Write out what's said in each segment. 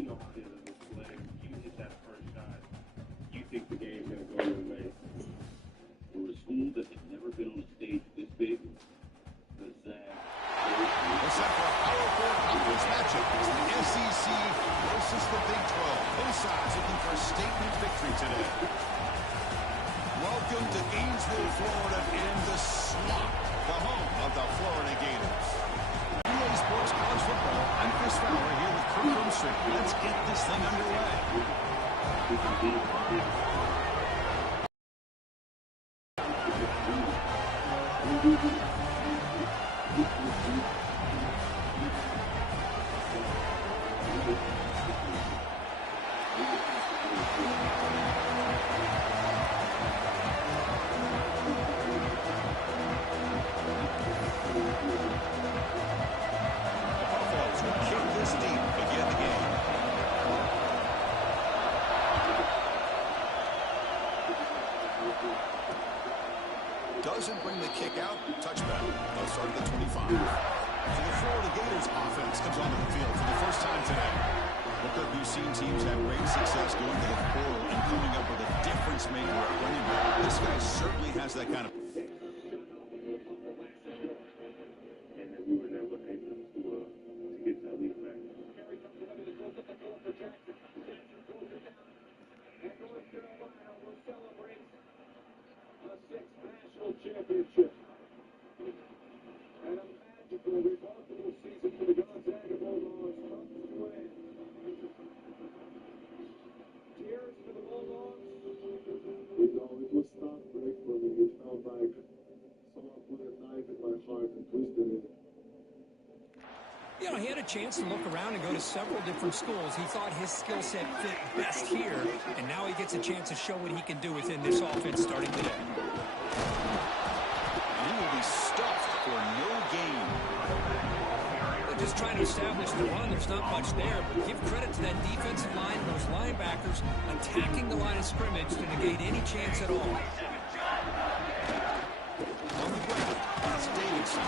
seen the hard end of this play. You hit that first shot. You think the game's going to go your way. For a school that has never been on a stage this big, the Zags. We're set for a Power 4 conference matchup. It's the SEC versus the Big 12. Both sides looking for a statement victory today. Welcome to Gainesville, Florida, and the Swamp, the home of the Florida Gators. EA Sports College Football. I'm Chris Fowler here with Kurt Brewster. Let's get this thing underway. Doesn't bring the kick out. Touchback. They'll start at the 25. So the Florida Gators offense comes onto the field for the first time today. Look up, you've seen teams have great success going to the portal and coming up with a difference maker at running back. This guy certainly has that kind of. And then we were never able to get that lead back. Championship and a magical, remarkable season for the Gonzaga Bulldogs comes to an end. Cheers for the Bulldogs. It was tough break for me. It felt like someone put a knife in my heart and twisted it. You know, he had a chance to look around and go to several different schools. He thought his skill set fit best here, and now he gets a chance to show what he can do within this offense starting today. And he will be stuffed for no gain. They're just trying to establish the run. There's not much there, but give credit to that defensive line, those linebackers attacking the line of scrimmage to negate any chance at all. On the ground, it's Davidson.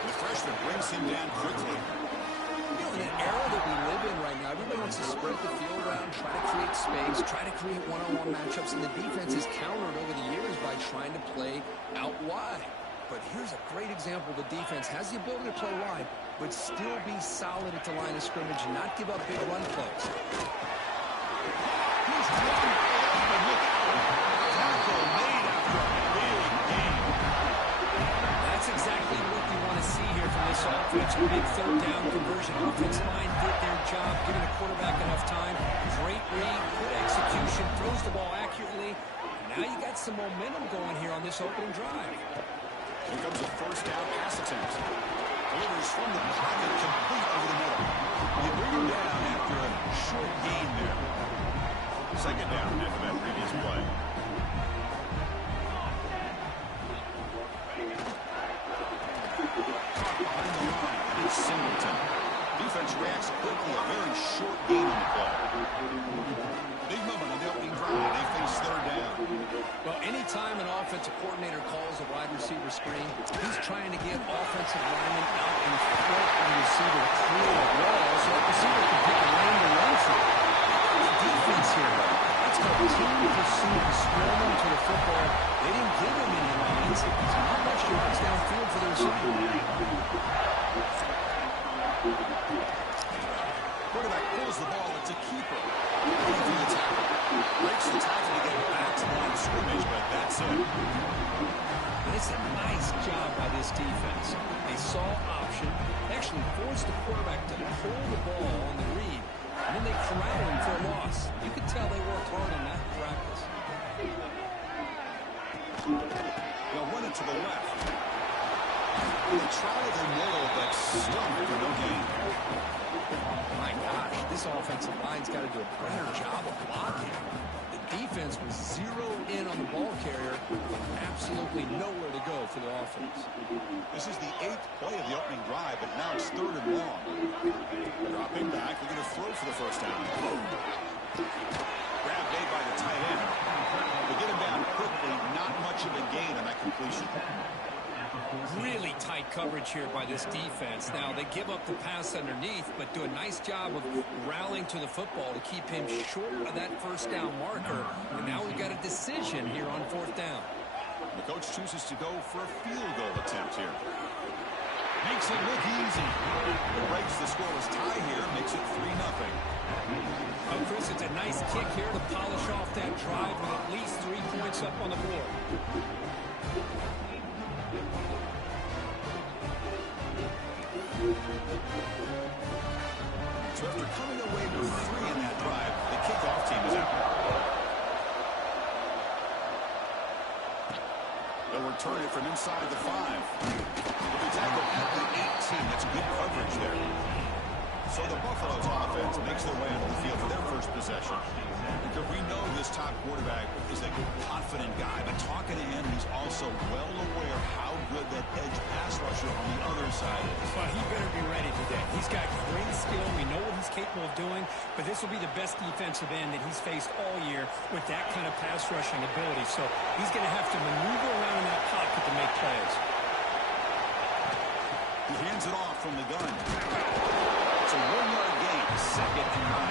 The freshman brings him down quickly. You know, in an era that we live in right now, everybody wants to spread the field around, try to create space, try to create one-on-one matchups, and the defense is countered over the years by trying to play out wide. But here's a great example. The defense has the ability to play wide, but still be solid at the line of scrimmage and not give up big run plays. He's looking for the look out. Tackle made after a big game. That's exactly what you want to see here from this offense. A big third down conversion. Offensive line did their job, giving the quarterback enough time. Great read, good execution, throws the ball accurately. Now you got some momentum going here on this opening drive. Here comes a first down pass attempt. Delivers from the pocket, complete over the middle. They bring him down after a short gain there. Second down after that previous play. Behind the line, it's Singleton. Defense reacts quickly, a very short gain on the play. Big moment on the opening drive. They face third down. Well, anytime an offensive coordinator calls a wide receiver screen, he's trying to get offensive linemen out in front of the receiver to clear the wall so that receiver can pick a lane to run through. The defense here, let's continue to pursue the scrambling to the football. They didn't give him any lines, so not much yards downfield for the receiver. Quarterback pulls the ball. It's a keeper. Going through the tackle. Breaks the tackle to get back to the line of scrimmage, but that's it. And it's a nice job by this defense. They saw option, actually forced the quarterback to pull the ball on the read, and then they corralled him for a loss. You could tell they worked hard on that in practice. They'll run it to the left. They try the middle, but stuck for no gain. My gosh, this offensive line's got to do a better job of blocking. The defense was zeroed in on the ball carrier, absolutely nowhere to go for the offense. This is the 8th play of the opening drive, but now it's third and long. Dropping back, they're going to throw for the first down. Grab made by the tight end. They get him down quickly, not much of a gain on that completion. Really tight coverage here by this defense. Now, they give up the pass underneath, but do a nice job of rallying to the football to keep him short of that first down marker. And now we've got a decision here on fourth down. The coach chooses to go for a field goal attempt here. Makes it look easy. It breaks the scoreless tie here, makes it 3-0. Oh, Chris, it's a nice kick here to polish off that drive with at least 3 points up on the board. So after coming away with 3 in that drive, the kickoff team is out. They'll return it from inside the 5. They'll be tackled at the 18. That's good coverage there. So the Buffalo's offense makes their way onto the field for their first possession. Because we know this top quarterback is a confident guy, but talking to him, he's also well aware how good that edge pass rusher on the other side is. Well, he better be ready today. He's got great skill. We know what he's capable of doing, but this will be the best defensive end that he's faced all year with that kind of pass rushing ability. So he's going to have to maneuver around in that pocket to make plays. He hands it off from the gun. It's a 1-yard gain, 2nd and 9.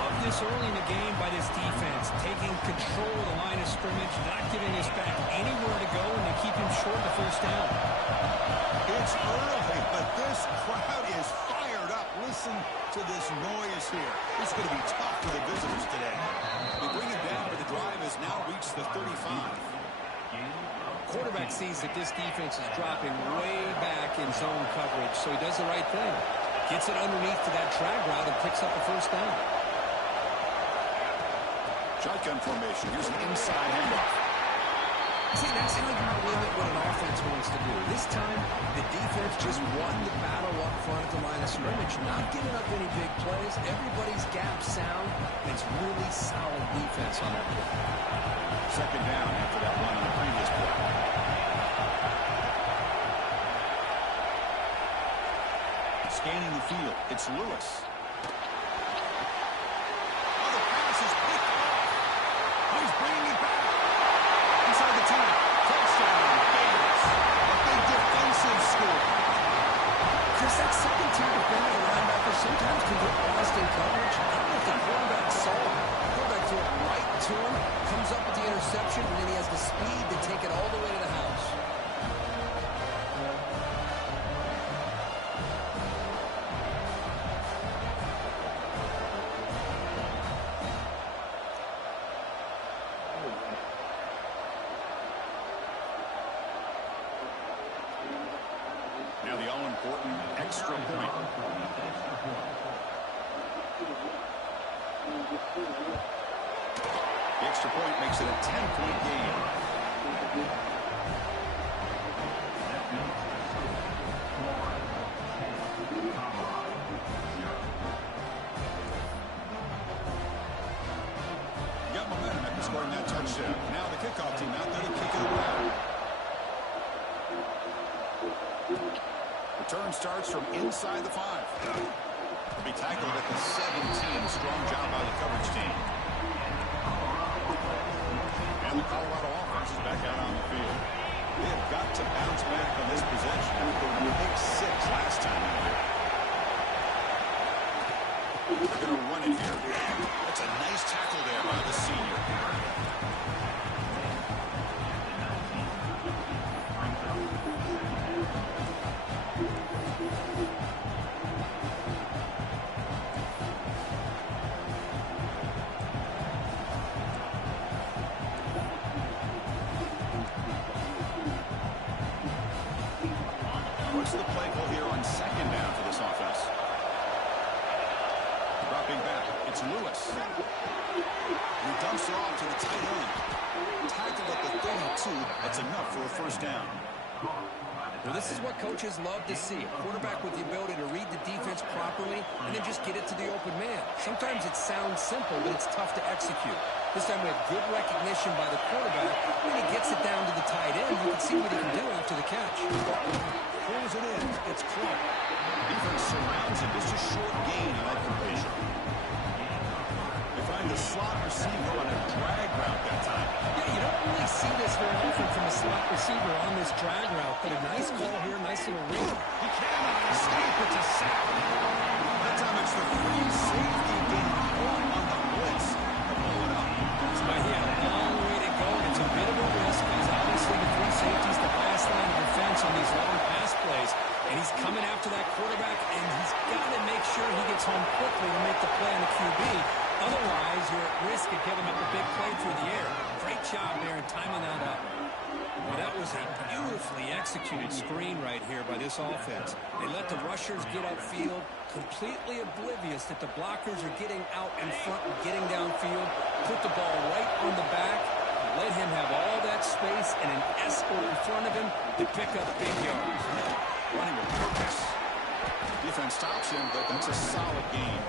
Love this early in the game by this defense, taking control of the line of scrimmage, not giving us back anywhere to go, and they keep him short of the first down. It's early, but this crowd is fired up. Listen to this noise here. It's going to be tough for the visitors today. They bring it down, but the drive has now reached the 35. Quarterback sees that this defense is dropping way back in zone coverage, so he does the right thing. Gets it underneath to that drag route and picks up the first down. Shotgun formation. Here's an inside handoff. See, that's how you limit what an offense wants to do. This time, the defense just won the battle up front at the line of scrimmage. Not giving up any big plays. Everybody's gap sound. It's really solid defense on that play. 2nd down after that run on the previous play. Scanning the field. It's Lewis. Oh, the pass is picked off. He's bringing it back. Inside the 10. Touchdown. Bears. A big defensive score. Chris, that second-tier defender linebacker sometimes can get lost in coverage. I don't know if the quarterback saw it. The quarterback threw it right to him, comes up with the interception, and then he has the speed to take it all the way to the house. Now the all-important extra point. The extra point makes it a 10-point game. You got momentum after scoring that touchdown. Now the kickoff team out there to kick it away. Return starts from inside the 5. Will be tackled at the 17. Strong job by the coverage team. And the Colorado offense is back out on the field. They have got to bounce back on this possession after the big 6 last time out here. They're going to run it here. That's a nice tackle there by the senior. What's the play call here on 2nd down for this offense? Dropping back, it's Lewis. And he dumps it off to the tight end. Tackled at the 32. That's enough for a first down. Well, this is what coaches love to see. A quarterback with the ability to read the defense properly and then just get it to the open man. Sometimes it sounds simple, but it's tough to execute. This time we have good recognition by the quarterback, and he gets it down to the tight end. You can see what he can do after the catch. Pulls it in. It's Clark. Defense surrounds him. Just a short gain on that completion. They find find the slot receiver on a drag route that time. Yeah, you don't really see this very often from a slot receiver on this drag route, but a nice call here, nice little read. He cannot escape. It's a sack. That time it's the free safety getting caught on the blitz. Blow it up. So he had a long way to go, and it's a bit of a risk because obviously the free safety's the last line of defense on these long pass plays. And he's coming after that quarterback, and he's got to make sure he gets home quickly to make the play on the QB. Otherwise, you're at risk of giving up a big play through the air. Great job there in timing that up. Well, that was a beautifully executed screen right here by this offense. They let the rushers get upfield, completely oblivious that the blockers are getting out in front and getting downfield, put the ball right on the back, let him have all that space and an escort in front of him to pick up big yards. Running with purpose. Defense stops him, but that's a solid game.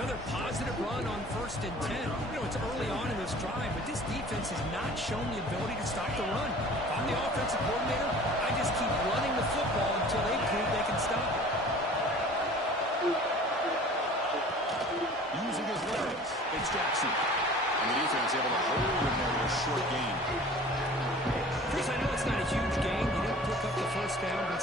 Another positive run on 1st and 10. You know, it's early on in this drive, but this defense has not shown the ability to stop the run. If I'm the offensive coordinator, I just keep running the football until they prove they can stop it. Using his legs, it's Jackson. And the defense able to hold him there with a short gain. Chris, I know it's not a huge game. You didn't pick up the first down, but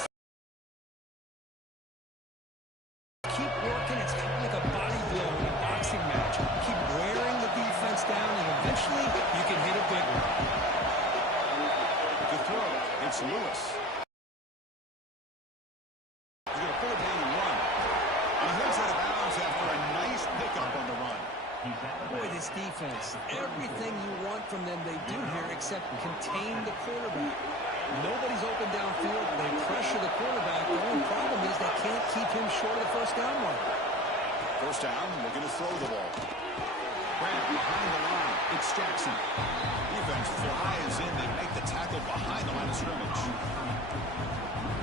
keep working. It's kind of like a body blow in a boxing match. Keep wearing the defense down, and eventually you can hit a big one. The throw, it's Lewis. He's going to pull it down and run. And he heads out of bounds after a nice pickup on the run. Boy, this defense, everything you want from them they do here except contain the quarterback. Nobody's open downfield. They pressure the quarterback. The only problem is they can't keep him short of the first down mark. First down, looking to throw the ball. Grant behind the line. It's Jackson. Defense flies in. They make the tackle behind the line of scrimmage.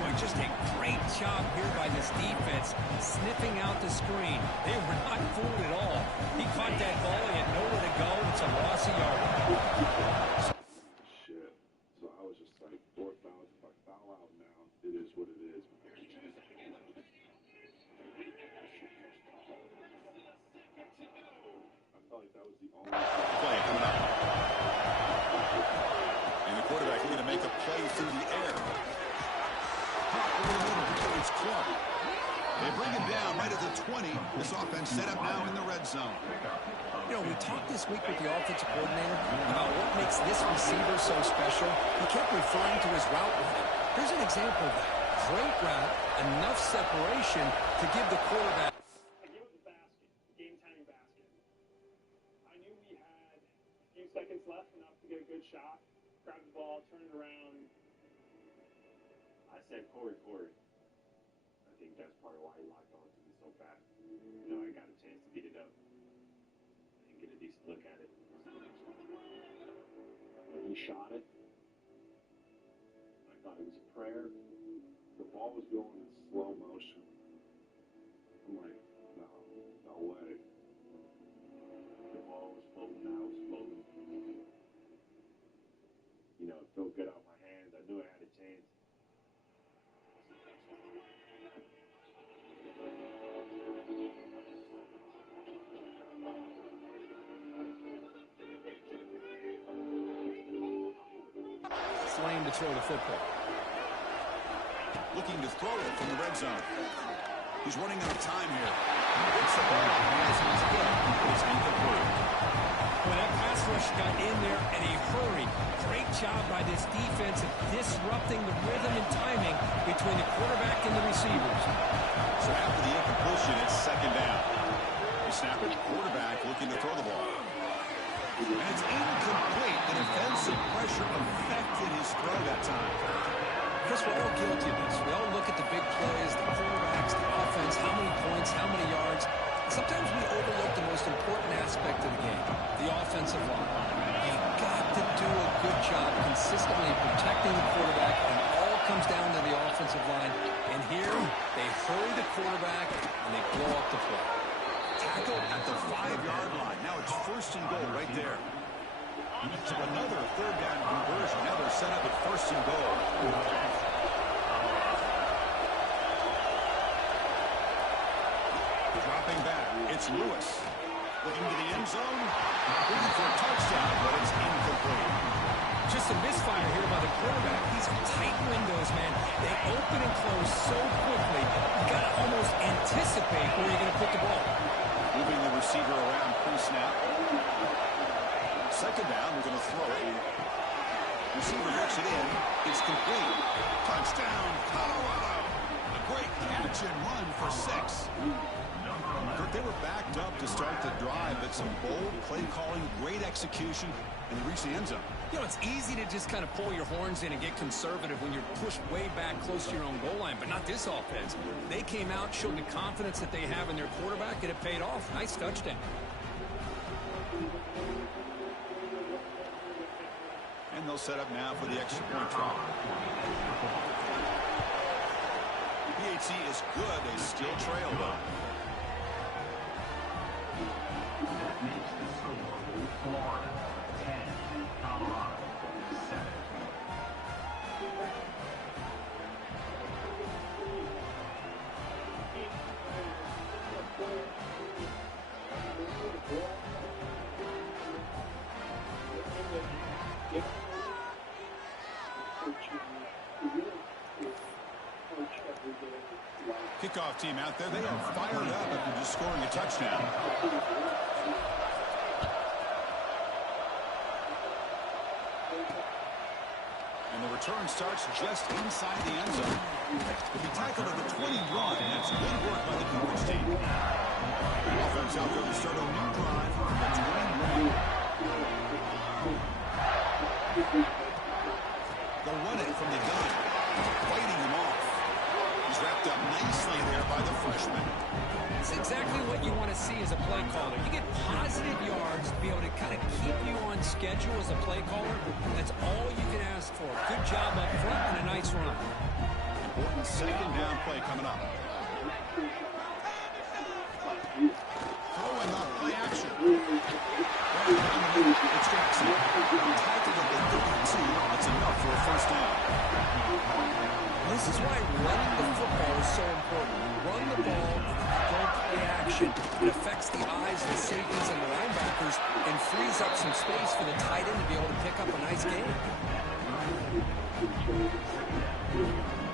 Boy, just a great job here by this defense, sniffing out the screen. They were not fooled at all. He caught that ball. He had nowhere to go. It's a loss of yardage. Shit. So I was just like, 4th down, if I foul out now, it is what it is. I felt like that was the only Play coming up. And the quarterback looking to make a play through the air. It's Clark. They bring him down right at the 20. This offense set up now in the red zone. You know, we talked this week with the offensive coordinator about what makes this receiver so special. He kept referring to his route running. Here's an example of that. Great route, enough separation to give the quarterback. I gave up the basket, game-timing basket. I knew we had a few seconds left, enough to get a good shot. Grab the ball, turn it around. I said, Corey. I think that's part of why he locked on to me so fast. You know, I got a chance to beat it up and get a decent look at it. When he shot it, I thought it was a prayer. The ball was going in slow motion. I'm like, no way. The ball was floating out, floating. You know, it felt good out my hands. I knew I had a chance. Lane to throw the football. Looking to throw it from the red zone. He's running out of time here. It's the ball. It's incomplete. When that pass rush got in there in a hurry, great job by this defense of disrupting the rhythm and timing between the quarterback and the receivers. So after the incompletion, it's 2nd down. The snapper, quarterback looking to throw the ball. And it's incomplete. The defensive pressure affected his throw that time. Chris, we're all guilty of this. We all look at the big plays, the quarterbacks, the offense, how many points, how many yards. Sometimes we overlook the most important aspect of the game, the offensive line. You've got to do a good job consistently protecting the quarterback, and all comes down to the offensive line. And here, they hurry the quarterback, and they blow up the play. Tackled at the 5-yard line. Now it's 1st and goal right there. So another 3rd down conversion. Now they're set up at 1st and goal. Dropping back, it's Lewis. Looking to the end zone. Looking for a touchdown, but it's incomplete. Just a misfire here by the quarterback. These are tight windows, man. They open and close so quickly. You got to almost anticipate where you're going to put the ball. Moving the receiver around pre-snap. Second down, we're going to throw it. Receiver looks it in. It's complete. Touchdown, Colorado. A great catch and run for 6. Kirk, they were backed up to start the drive, but some bold play calling, great execution, and they reached the end zone. You know, it's easy to just kind of pull your horns in and get conservative when you're pushed way back close to your own goal line, but not this offense. They came out, showed the confidence that they have in their quarterback, and it paid off. Nice touchdown. And they'll set up now for the extra point try. PAT is good. They still trail, though. That makes the score Florida 10, Colorado 7. Kickoff team out there. They are fired up after just scoring a touchdown. And the return starts just inside the end zone. To be tackled at the 21. That's good work by the coverage team. Offense out there to start a new drive from the 21. They'll run it from the gun. Fighting him off. He's wrapped up nicely there by the freshman. It's exactly what you want to see as a play caller. You get positive yards to be able to kind of keep you on schedule as a play caller. That's all you can ask for. Good job up front and a nice run. Important second down play coming up. Throwing up play action. It's Jackson. Tackled at the 32. That's enough for a first down. This is why running the football is so important. Run the ball, go play action. It affects the eyes of the safeties and the linebackers and frees up some space for the tight end to be able to pick up a nice game.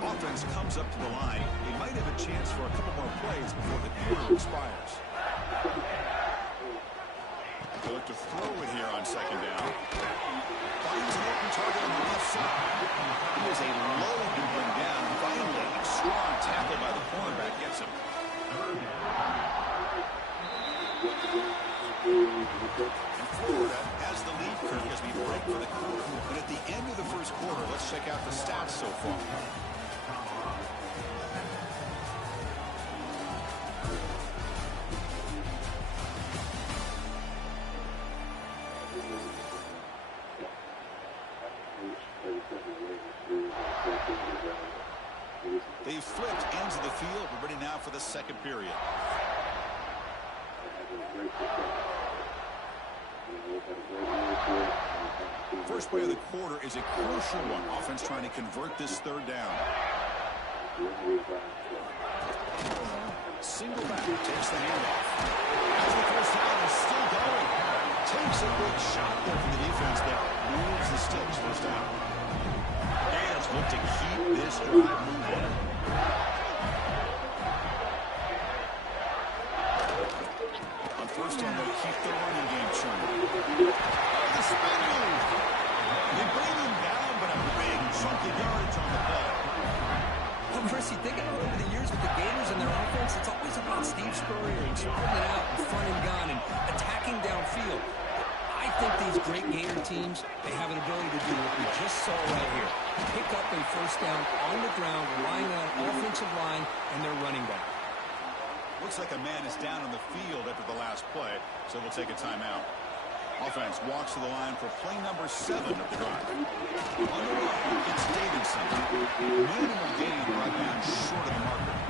Offense comes up to the line. They might have a chance for a couple more plays before the quarter expires. They look to throw it here on second down. Finds an open target on the left side. He is a low to bring down. Finally, a strong tackle by the cornerback gets him. And Florida has the lead, Kirk, as we break for the quarter. But at the end of the first quarter, let's check out the stats so far. They've flipped ends of the field. We're ready now for the second period. First play of the quarter is a crucial one. Offense trying to convert this third down. Single back takes the handoff. As the first down is still going. Takes a big shot there from the defense that moves the sticks first down. Bears look to keep this drive moving. On first down, they'll keep the running game churning. The spin move. They bring him down, but a big chunk of yardage on the play. Well, Chris, you think about over the years with the Gators and their offense, it's always about Steve Spurrier and spreading it out and front and gun and attacking downfield. I think these great Gator teams, they have an ability to do what we just saw right here. Pick up a first down on the ground, relying on an offensive line and their running back. Looks like a man is down on the field after the last play, so we'll take a timeout. Offense walks to the line for play number 7 of the drive. On the run, it's Davidson. Minimal gain right down short of the marker.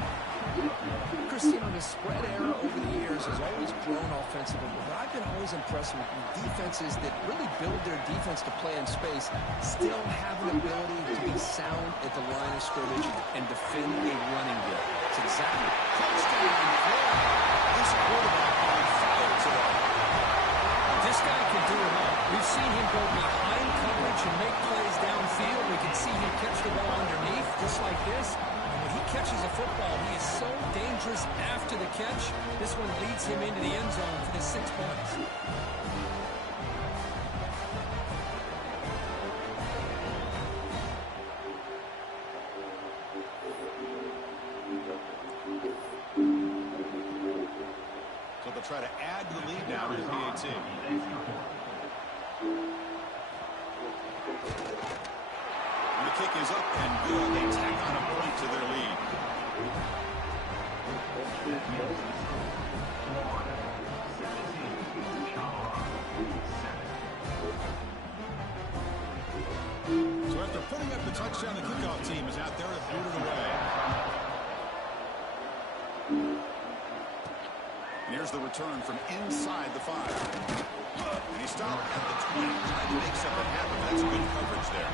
Chris, the spread era over the years has always grown offensively, but I've been always impressed with defenses that really build their defense to play in space, still have an ability to be sound at the line of scrimmage and defend a running game. It's exactly touchdown. This quarterback on fire today. This guy can do it all. We've seen him go behind coverage and make plays downfield. We can see him catch the ball underneath, just like this. And when he catches a football, he is so dangerous after the catch. This one leads him into the end zone for the 6 points. So they'll try to add to the lead now to the PAT. And the kick is up and good. They tack on a point to their lead. So after putting up the touchdown, the kickoff team is out there to boot it away. And here's the return from inside the 5. And he stopped at the 20. Tried to make something happen. That's good coverage there.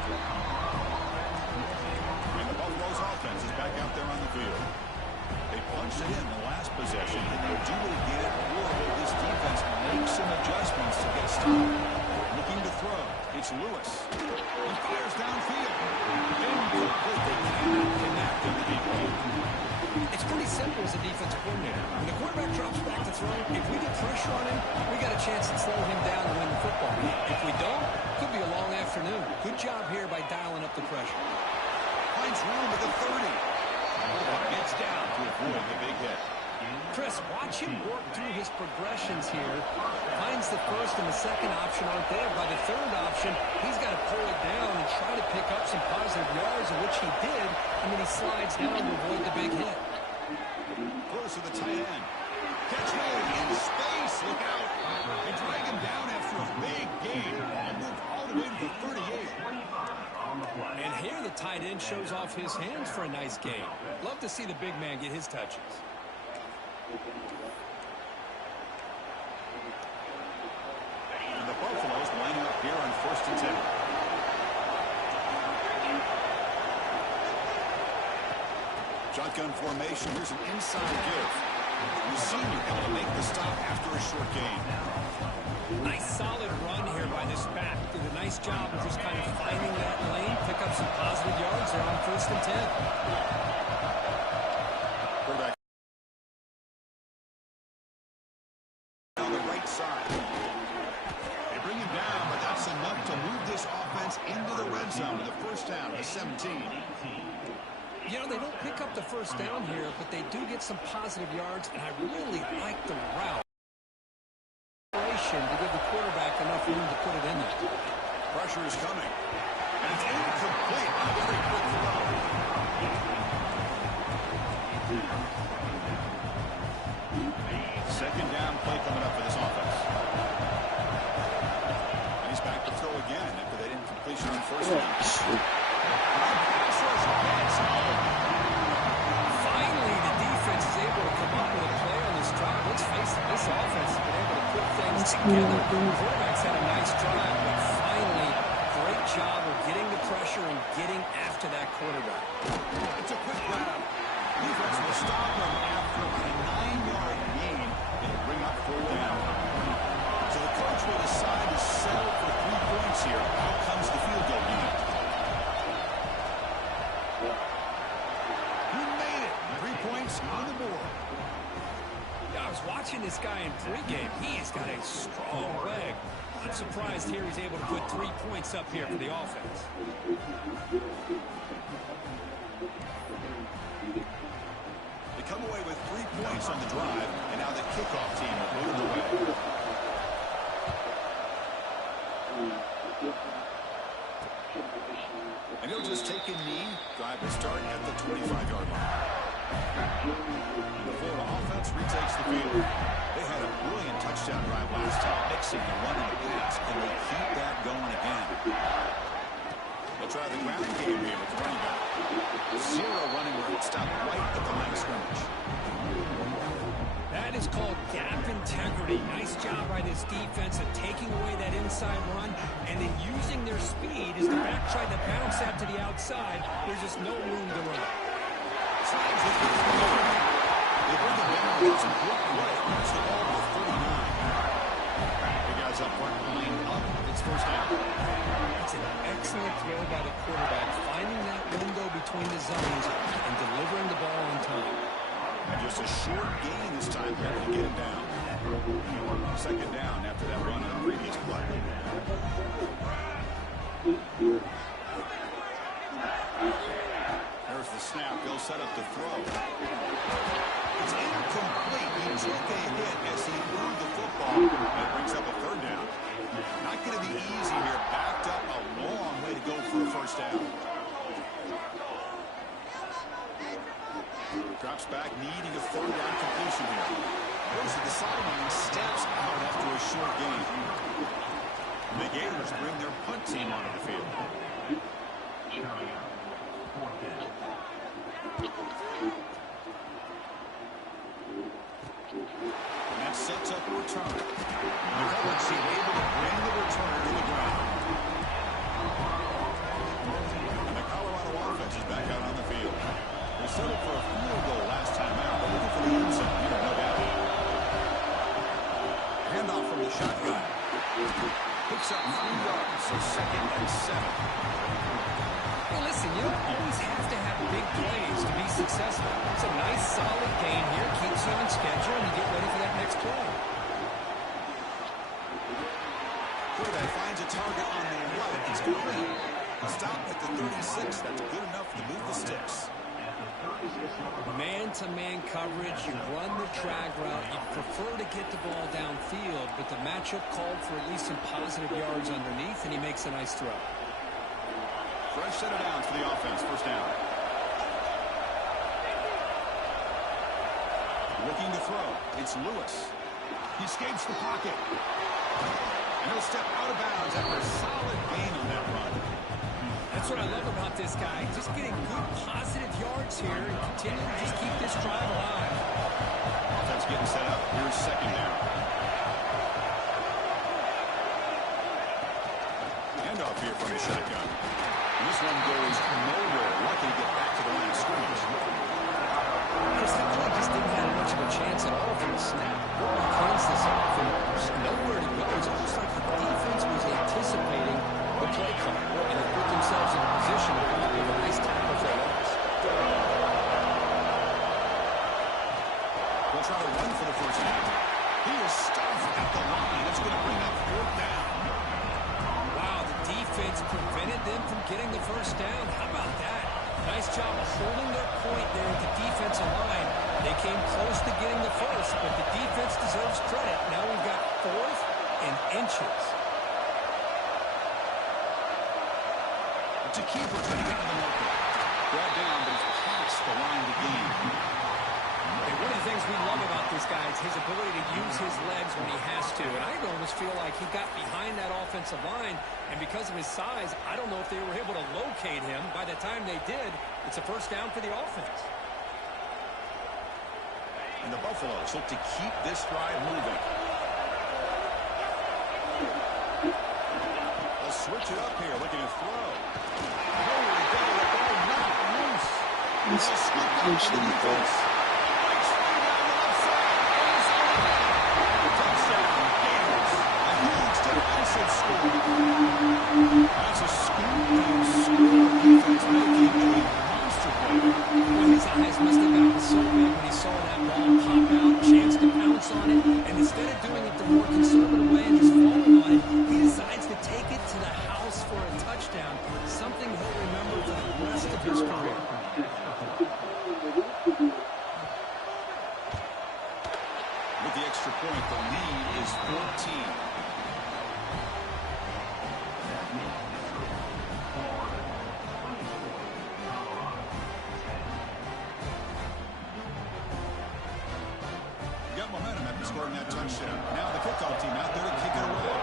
And the Buffalo's offense is back out there on the field. They punched it in the last possession. Can they do it again? Or will this defense make some adjustments to get stopped? Looking to throw. It's Lewis. He fires downfield. Incomplete. They cannot connect on the deep ball. It's pretty simple as a defensive coordinator. When the quarterback drops back to throw, if we get pressure on him, we got a chance to slow him down and win the football game. If we don't, it could be a long afternoon. Good job here by dialing up the pressure. Finds room at the 30. Gets down to avoid the big hit. Chris, watch him work through his progressions here. Finds the first and the second option aren't there. By the third option, he's got to pull it down and try to pick up some positive yards, of which he did, and then he slides down to avoid the big hit. Throws to the tight end. Catch made in space. Look out. They drag him down after a big gain. And move all the way to the 38. And here the tight end shows off his hands for a nice gain. Love to see the big man get his touches. And the Buffaloes line up here on 1st and 10. Shotgun formation. Here's an inside give. The senior able to make the stop after a short gain. Nice solid run here by this back. Did a nice job of just kind of finding that lane, pick up some positive yards there on 1st and 10. Quarterback on the right side. They bring him down, but that's enough to move this offense into the red zone. The first down to 17. You know, they don't pick up the first down here, but they do get some positive yards, and I really like the route. To give the quarterback enough room to put it in there. Pressure is coming. And it's incomplete. A very quick throw. Second down play coming up for this offense. And he's back to throw again after that incompletion on 1st down. Finally, the defense is able to come up with a play on this drive. Let's face it, this offense has been able to put things together. The quarterback's had a nice drive, but finally, great job of getting the pressure and getting after that quarterback. It's a quick grab. Defense will stop him after a 9-yard gain and bring up 4th down. So the coach will decide to settle for 3 points here. Out comes the field goal unit. Who made it? 3 points on the board. I was watching this guy in pregame. He's got a strong leg. Not surprised here he's able to put 3 points up here for the offense. They come away with 3 points on the drive, and now the kickoff team will go the way. And he'll just take a knee. Drive will start at the 25-yard line. The Florida offense retakes the field. They had a brilliant touchdown drive last time, mixing the run and the pass. Can they keep that going again? They'll try the ground game here with the running back. 0 running room, stopped right at the line of scrimmage. That is called gap integrity. Nice job by this defense of taking away that inside run and then using their speed as the back tried to bounce that to the outside. There's just no room to run. Slides with the they bring it down. It's a good play. It's the ball to 39. They got guys up front line up. It's first down. It's an excellent throw by the quarterback, finding that window between the zones and delivering the ball on time. And just a short gain this time here to get him down. Second down after that run on the previous play. There's the snap. They'll set up the throw. It's incomplete. He took a hit as he moved the football. That brings up a third down. Not going to be easy here. Backed up a long way to go for a first down. Drops back, needing a third down completion here. Goes to the sideline, steps out after a short gain. The Gators bring their punt team onto the field. And that sets up a return. The coverage team able to bring the returner to the ground. And the Colorado offense is back out on the field. They settled for a field goal last time out, but looking for the end zone here, no doubt. Handoff from the shotgun. Picks up 3 yards, so 2nd and 7. Hey, listen, you don't always have to have big plays to be successful. It's a nice, solid gain here. Keeps you on schedule, and you get ready for that next play. Quarterback finds a target on the right. It's complete. Stop at the 36. That's good enough to move the sticks. Man-to-man coverage, you run the drag route, you prefer to get the ball downfield, but the matchup called for at least some positive yards underneath, and he makes a nice throw. Fresh set of downs for the offense, first down. Looking to throw, it's Lewis. He escapes the pocket. And he'll step out of bounds after a solid gain on that run. That's what I love about this guy. Just getting good, positive yards here and continue to just keep this drive alive. Offense getting set up. Here's second down. Handoff here from the shotgun. And this one goes nowhere. Lucky to get back to the line of scrimmage. Chris, that play just didn't have much of a chance at all from the snap. What cleans this up from nowhere to go? It's almost like the defense was anticipating the play call, and they put themselves in a position to come up with a nice tackle for a loss. They'll try to run for the first down. He is stuffed at the line. It's going to bring up 4th down. Wow, the defense prevented them from getting the first down. How about that? Nice job of holding their point there at the defensive line. They came close to getting the first, but the defense deserves credit. Now we've got 4th and inches. It's a keeper trying to get to the marker. Brought down, but he's past the line to gain. And one of the things we love about this guy is his ability to use his legs when he has to. And I almost feel like he got behind that offensive line, and because of his size, I don't know if they were able to locate him. By the time they did, it's a first down for the offense. And the Buffaloes look to keep this drive moving. They'll switch it up here, looking to throw. Holy God, the ball not loose. This is intentionally false. Touchdown, Gators. A huge defensive score. That's a score. Defense making a monster play. Well, his eyes must have gotten so big when he saw that ball pop out, chance to pounce on it, and instead of doing it the more conservative way and just falling on it, he decides to take it to the house for a touchdown, something he'll remember for the rest of his career. With the extra point, the lead is 14. Got momentum after scoring that touchdown. Now the kickoff team out there to kick it away.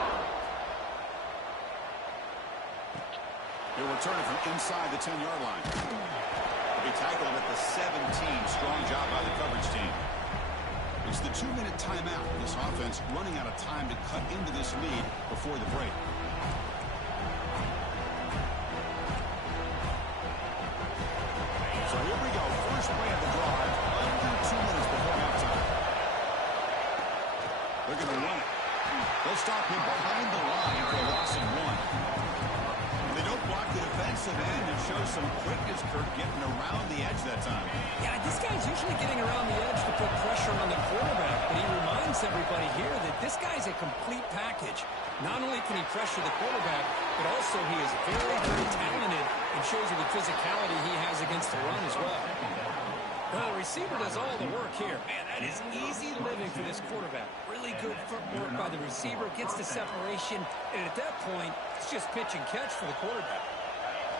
He'll return it from inside the 10-yard line. He'll be tackled at the 17. Strong job by the coverage team. It's the 2-minute timeout. This offense running out of time to cut into this lead before the break. So here we go. First play of the drive. Under 2 minutes before halftime. They're going to run it. They'll They'll stop him behind the line for a loss of 1. They don't block the defensive end and show some quickness, Kurt, getting around the edge that time. Yeah, this guy's usually getting around the edge to put pressure on the quarterback, but he reminds everybody here that this guy's a complete package. Not only can he pressure the quarterback, but also he is very, very talented and shows you the physicality he has against the run as well. Well, the receiver does all the work here. Man, that is easy living for this quarterback. Really good footwork by the receiver, gets the separation, and at that point, it's just pitch and catch for the quarterback.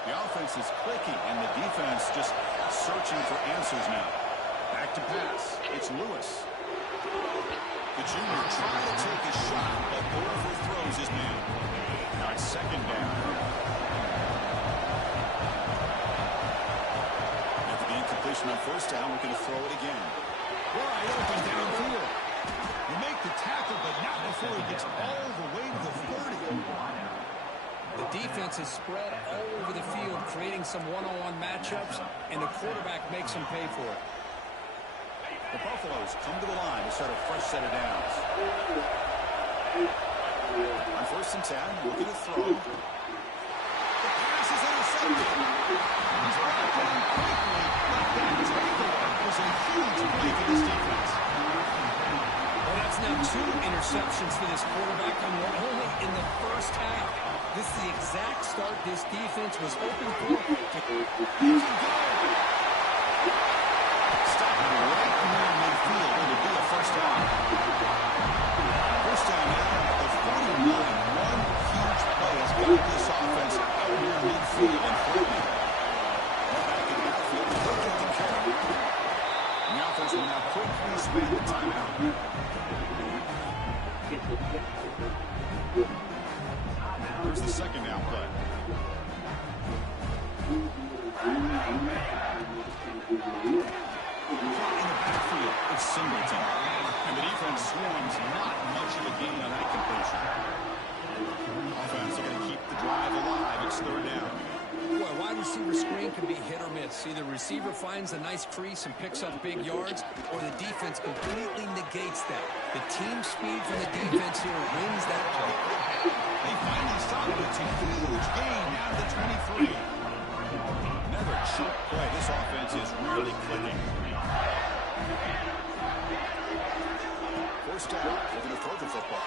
The offense is clicking, and the defense just searching for answers now. Back to pass. It's Lewis. The junior trying to take a shot, but overthrows his man. Now it's second down. After the incompletion on first down, we're going to throw it again. Wide open downfield. You make the tackle, but not before he gets all the way to the 30. The defense is spread all over the field, creating some one-on-one matchups, and the quarterback makes them pay for it. The Buffaloes come to the line to start a fresh set of downs. On first and 10, looking to throw. The pass is intercepted. He's brought down quickly, but that takeaway was a huge play for this defense. Well, that's now 2 interceptions for this quarterback, and we're only in the first half. This is the exact start this defense was hoping for. Stop it right near midfield. It'll be a first down. First down now at the 49. One huge play has got this offense out near midfield and threatening. Back in the backfield, they'll get the carry. And the offense will now quickly spend the timeout. Here's the second down play. Caught in the backfield, it's Singleton. And the defense swarms not much of a gain on that completion. Offense are going to keep the drive alive. It's third down. Boy, wide receiver screen can be hit or miss. Either receiver finds a nice crease and picks up big yards, or the defense completely negates that. The team speed from the defense here wins that play. They finally stop it. It's a huge gain down to the 23. Another choke play. This offense is really clicking. First down. They're going to throw the football.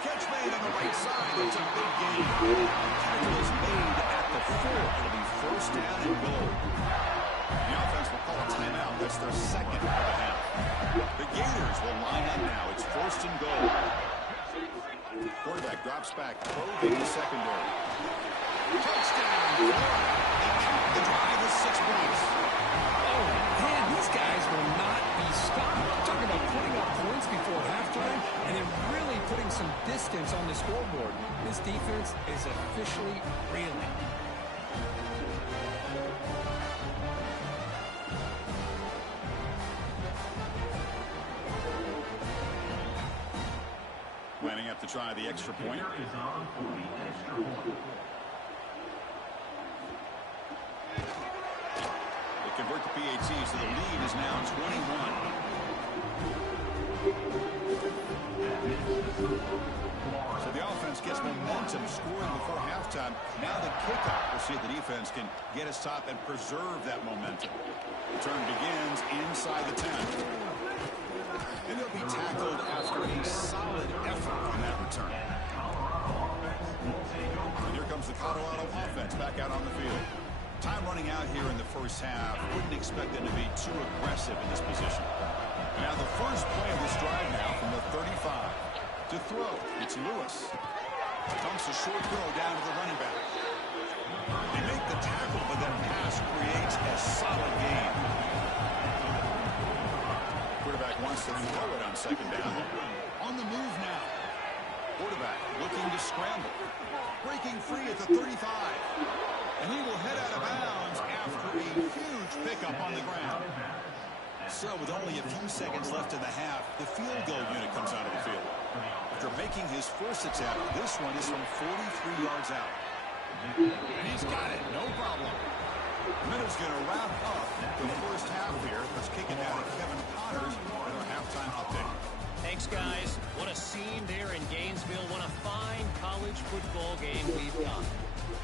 Catch made on the right side. It's a big gain. Tackle is made at the 4. It'll be first down and goal. The offense will call a timeout. That's their second of the half. The Gators will line up now. It's first and goal. Quarterback drops back, probing the secondary. Touchdown, Florida. They cap the drive with 6 points. Oh, man, these guys will not be stopped. Talking about putting up points before halftime, and then really putting some distance on the scoreboard. This defense is officially reeling. Lining up to try the extra point. They convert the PAT, so the lead is now 21. So the offense gets momentum, scoring before halftime. Now the kickoff. We'll see if the defense can get a stop and preserve that momentum. Return begins inside the 10. And they'll be tackled after a solid effort on that return. And here comes the Colorado offense back out on the field. Time running out here in the first half. Wouldn't expect them to be too aggressive in this position. Now the first play of this drive now from the 35. To throw, it's Lewis. Dumps a short throw down to the running back. They make the tackle, but that pass creates a solid gain. Quarterback wants to throw it on second down. On the move now. Quarterback looking to scramble. Breaking free at the 35. And he will head out of bounds after a huge pickup on the ground. So with only a few seconds left in the half, the field goal unit comes out of the field. After making his first attempt, this one is from 43 yards out. And he's got it, no problem. Minutes going to wrap up the first half here. Let's kick it out to Kevin Connors with our halftime update. Thanks, guys. What a scene there in game college football game we've got.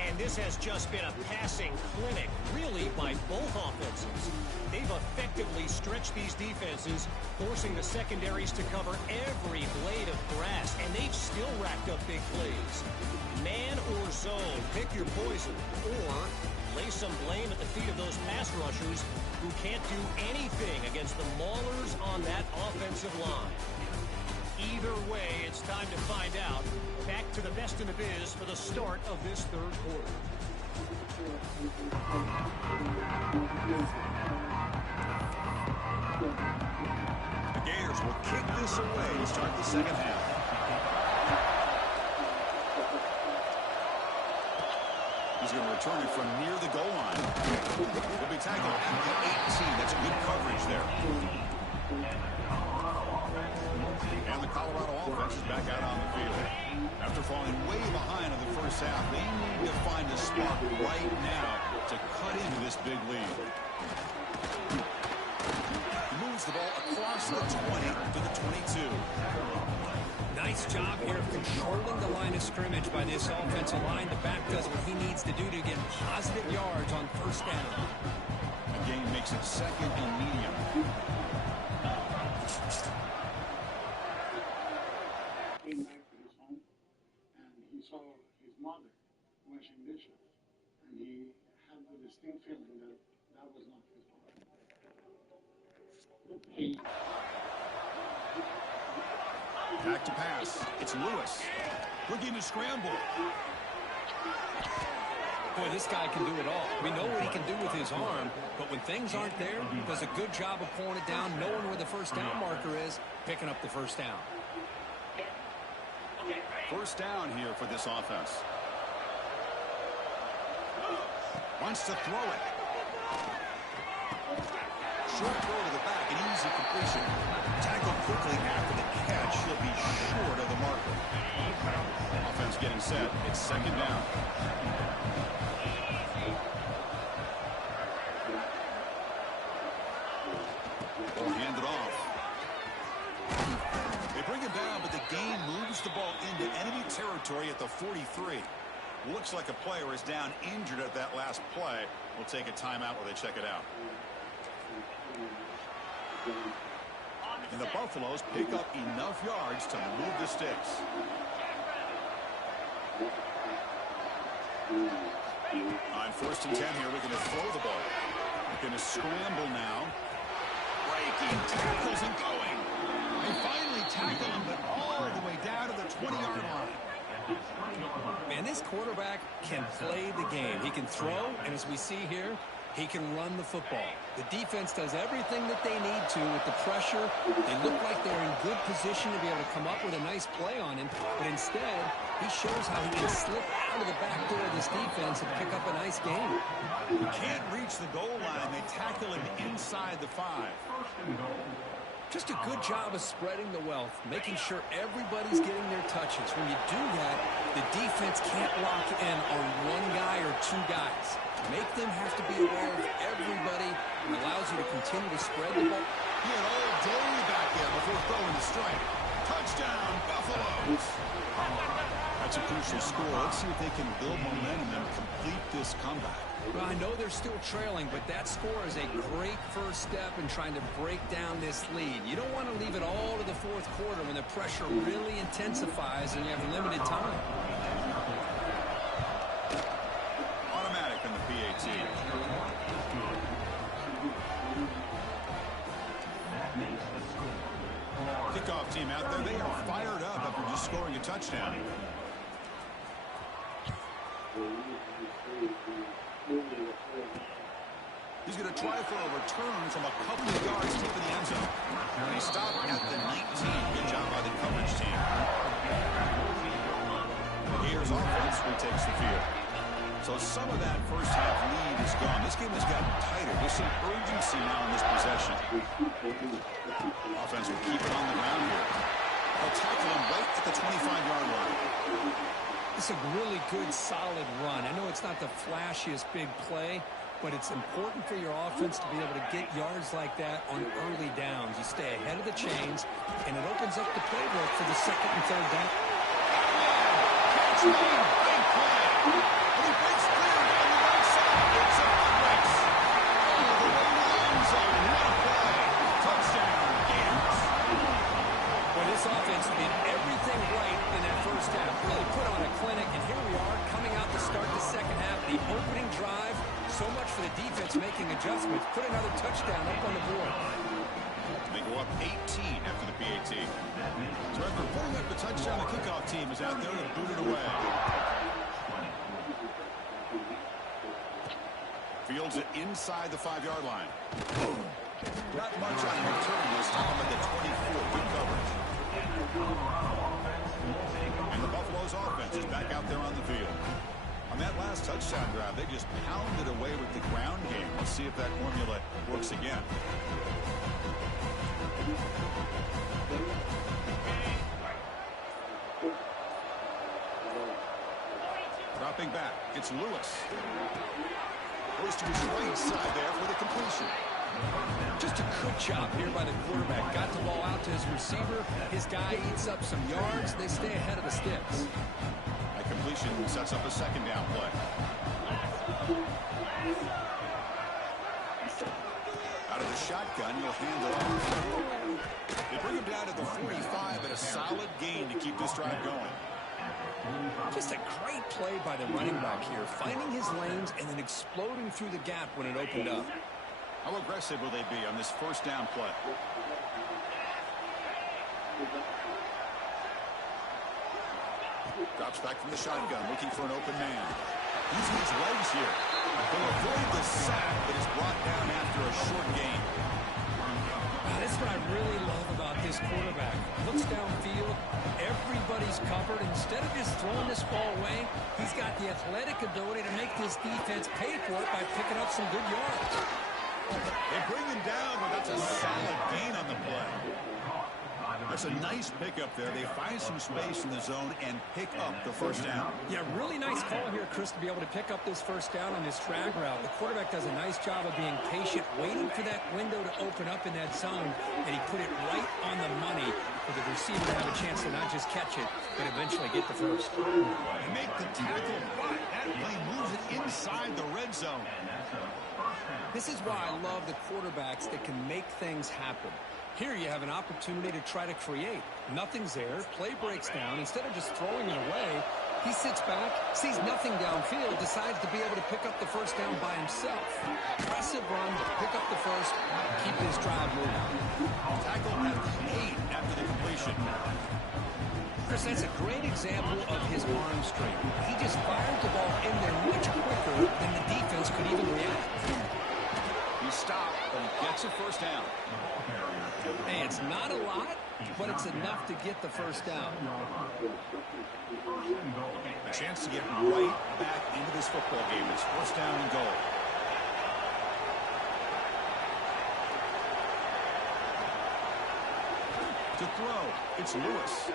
And this has just been a passing clinic, really, by both offenses. They've effectively stretched these defenses, forcing the secondaries to cover every blade of grass, and they've still racked up big plays. Man or zone, pick your poison, or lay some blame at the feet of those pass rushers who can't do anything against the maulers on that offensive line. Either way, it's time to find out. Back to the best in the biz for the start of this third quarter. The Gators will kick this away to start the second half. He's going to return it from near the goal line. He'll be tackled at the 18. That's good coverage there. And the Colorado offense is back out on the field. After falling way behind in the first half, they need to find a spark right now to cut into this big lead. He moves the ball across the 20 to the 22. Nice job here of controlling the line of scrimmage by this offensive line. The back does what he needs to do to get positive yards on first down. The game makes it second and medium. Came back to his home, and he saw his mother washing dishes, and he had the distinct feeling that that was not his mother. Back to pass. It's Lewis. Looking to scramble. Boy, this guy can do it all. We know what he can do with his arm, but when things aren't there, he does a good job of pulling it down, knowing where the first down marker is, picking up the first down. First down here for this offense. Wants to throw it. Short throw to the back, an easy completion. Tackled quickly after the catch. He'll be short of the marker. Offense getting set. It's second down. They'll hand it off. They bring it down, but the game moves the ball into enemy territory at the 43. Looks like a player is down injured at that last play. We'll take a timeout while they check it out. And the Buffaloes pick up enough yards to move the sticks. On first and 10 here, we're going to throw the ball. We're going to scramble now. Breaking tackles and going. They finally tackle him, but all the way down to the 20-yard line. Man, this quarterback can play the game. He can throw, and as we see here, he can run the football. The defense does everything that they need to with the pressure. They look like they're in good position to be able to come up with a nice play on him, but instead, he shows how he can slip out of the back door of this defense and pick up a nice game. He can't reach the goal line. They tackle him inside the 5. Just a good job of spreading the wealth, making sure everybody's getting their touches. When you do that, the defense can't lock in on one guy or two guys. Make them have to be aware of everybody. It allows you to continue to spread the ball. He had all day back there before throwing the strike. Touchdown, Buffaloes! That's a crucial score. Let's see if they can build momentum and complete this comeback. Well, I know they're still trailing, but that score is a great first step in trying to break down this lead. You don't want to leave it all to the fourth quarter when the pressure really intensifies and you have limited time. Automatic in the PAT. Kickoff team out there. They are fired up after just scoring a touchdown. He's going to try for a return from a couple of yards deep in the end zone. They stop at the 19. Good job by the coverage team. The Gators offense retakes the field. So some of that first half lead is gone. This game has gotten tighter. There's some urgency now in this possession. Offense will keep it on the ground here. They'll tackle him right at the 25-yard line. It's a really good, solid run. I know it's not the flashiest big play, but it's important for your offense to be able to get yards like that on early downs. You stay ahead of the chains, and it opens up the playbook for the second and third down. speed. Great play. And he breaks through on the right side. It's a foot race. All the way to the end zone. What a play. Touchdown, Gators. Well, this offense did everything right in that first half. Really put on a clinic, and here we are coming out to start the second half. The opening drive, so much for the defense making adjustments. Put another touchdown up on the board. They go up 18 after the PAT. So after putting up the touchdown, the kickoff team is out there to boot it away. Fields it inside the 5-yard line. Not much on return this time at the 24. Good coverage. And the Buffalo's offense is back out there on the field. On that last touchdown drive, they just pounded away with the ground game. Let's see if that formula works again. Dropping back, it's Lewis. Goes to his right side there for the completion. Just a good job here by the quarterback. Got the ball out to his receiver. His guy eats up some yards. They stay ahead of the sticks. That completion sets up a second down play. Out of the shotgun, you'll hand it off. They bring him down to the 45 at a solid gain to keep this drive going. Just a great play by the running back here, finding his lanes and then exploding through the gap when it opened up. How aggressive will they be on this first down play? Drops back from the shotgun, looking for an open man. Using his legs here. They'll avoid the sack, but is brought down after a short gain. Wow, that's what I really love about this quarterback. Looks downfield, everybody's covered. Instead of just throwing this ball away, he's got the athletic ability to make this defense pay for it by picking up some good yards. They bring him down, but that's a solid gain on the play. That's a nice pickup there. They find some space in the zone and pick up the first down. Yeah, really nice call here, Chris, to be able to pick up this first down on this drag route. The quarterback does a nice job of being patient, waiting for that window to open up in that zone, and he put it right on the money for the receiver to have a chance to not just catch it, but eventually get the first. They make the tackle, but that play moves it inside the red zone. This is why I love the quarterbacks that can make things happen. Here you have an opportunity to try to create. Nothing's there. Play breaks down. Instead of just throwing it away, he sits back, sees nothing downfield, decides to be able to pick up the first down by himself. Aggressive run, pick up the first, keep this drive moving. Tackle at the 8 after the completion. Chris, that's a great example of his arm strength. He just fired the ball in there much quicker than the defense could even react. He stopped, but he gets a first down. Hey, it's not a lot, but it's enough to get the first down. A chance to get right back into this football game. It's first down and goal. To throw, it's Lewis.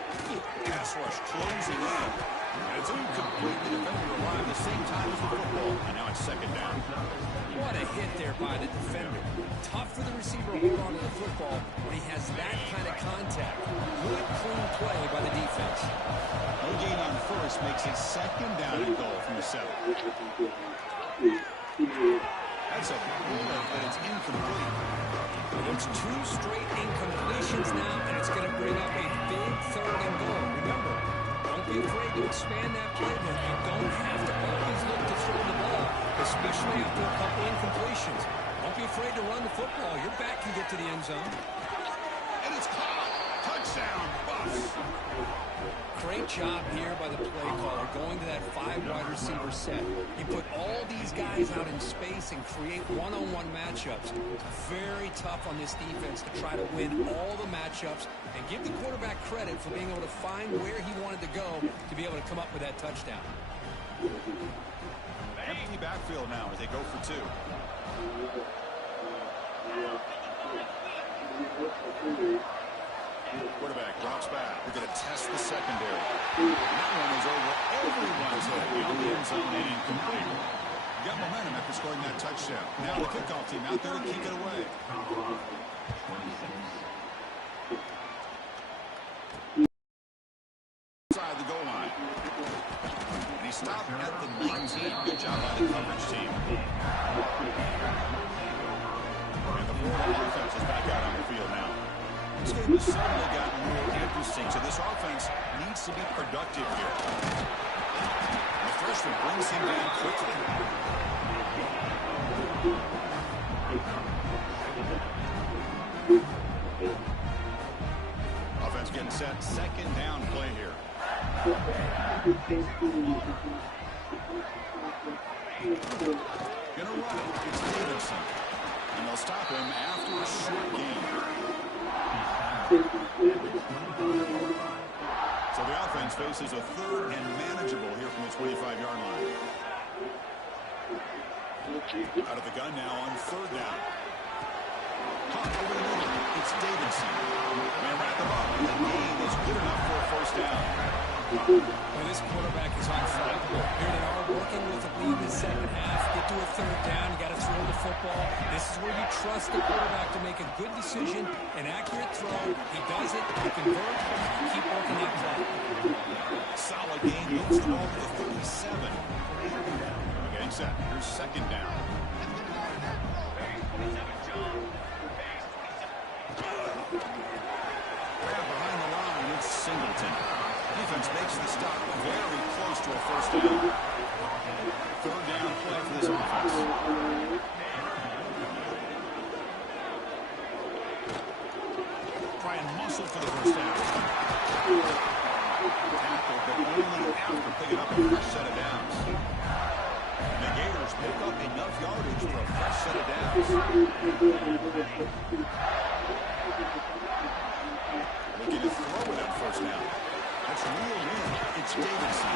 Pass rush closing in. And it's incomplete. The defender arrived at the same time as the football. And now it's second down. What a hit there by the defender. Tough for the receiver to hold on to the football when he has that kind of contact. Good, clean play by the defense. No gain on first makes it second down and goal from the 7. That's a bullet, but it's incomplete. It's 2 straight incompletions now, and it's going to bring up a big third and goal. Remember, don't be afraid to expand that playbook. You don't have to always look to throw the ball, especially after a couple incompletions. Don't be afraid to run the football. Your back can get to the end zone. And it's caught. Touchdown, Buffs. Great job here by the play caller, going to that 5-wide receiver set. You put all these guys out in space and create one-on-one matchups. Very tough on this defense to try to win all the matchups and give the quarterback credit for being able to find where he wanted to go to be able to come up with that touchdown. Empty backfield now as they go for 2. Quarterback drops back. We're going to test the secondary. That one is over everyone's head beyond the end zone and incomplete. Got momentum after scoring that touchdown. Now the kickoff team out there to kick it away. Inside the goal line. has suddenly gotten more interesting, so this offense needs to be productive here. The freshman brings him down quickly. Offense getting set. Second down play here. Gonna run it. It's Davidson. And they'll stop him after a short gain. So the offense faces a third and manageable here from the 25-yard line. Out of the gun now on third down. Hop over the middle. It's Davidson. Man right at the bottom. The gain is good enough for a first down. Well, this quarterback is on fire. Here they are working with the lead in the second half. Get to a third down. You got to throw the football. This is where you trust the quarterback to make a good decision, an accurate throw. He does it. You convert. You keep working that play. Solid gain. Moves the ball to the 37. Getting set. Here's second down. Grab behind the line. It's Singleton. Defense makes the stop very close to a first down. Third down play for this offense. Try and muscle for the first down. Tackle, but only after picking up a fresh set of downs. The Gators pick up enough yardage for a fresh set of downs. Looking to throw it on first down. That's real in. It's Davidson.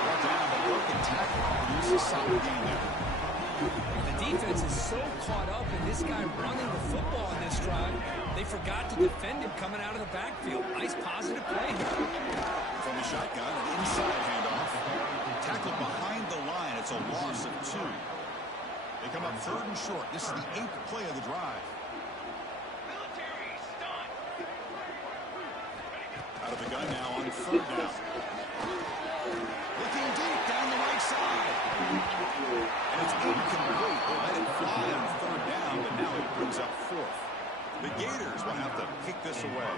Brought down the broken tackle. He's a solid game there. The defense is so caught up in this guy running the football in this drive, they forgot to defend him coming out of the backfield. Nice positive play here. From the shotgun, an inside handoff. Tackle behind the line. It's a loss of 2. They come up third and short. This is the 8th play of the drive. Out of the gun now on third down. Looking deep down the right side. And it's incomplete. They let it fly on third down, but now it brings up 4th. The Gators will have to kick this away.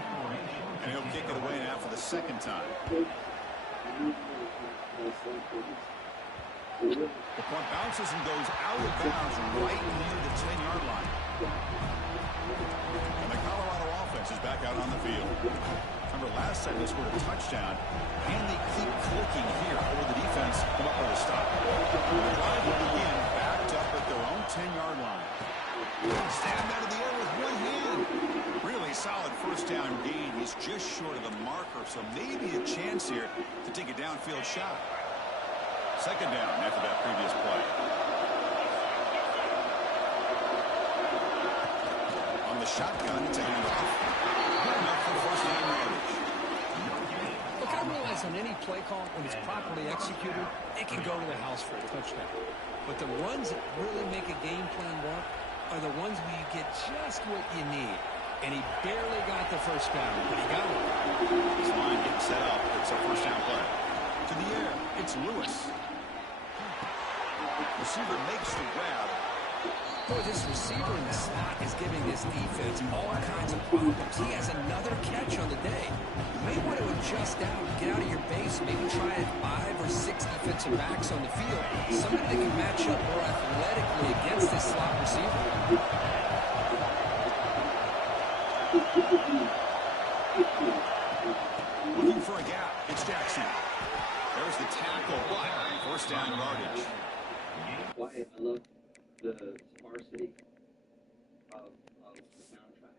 And he'll kick it away now for the second time. The punt bounces and goes out of bounds right near the 10-yard line. And the Colorado offense is back out on the field. Remember, last time they scored a touchdown, and they keep clicking here over the defense. Come up with a stop. The drive will begin backed up at their own 10-yard line. Stand out of the air with one hand. Really solid first down gain. He's just short of the marker, so maybe a chance here to take a downfield shot. Second down after that previous play. On the shotgun, it's a handoff. Look, I realize on any play call, when it's properly executed, it can go to the house for a touchdown. But the ones that really make a game plan work are the ones where you get just what you need. And he barely got the first down, but he got it. This line getting set up. It's a first down play. To the air, it's Lewis. Receiver makes the grab. Boy, this receiver in the slot is giving this defense all kinds of problems. He has another catch on the day. You may want to adjust out, get out of your base, maybe try 5 or 6 defensive backs on the field. Somebody that can match up more athletically against this slot receiver. Looking for a gap. It's Jackson. There's the tackle, but first down yardage. Why I love the sparsity of the soundtrack.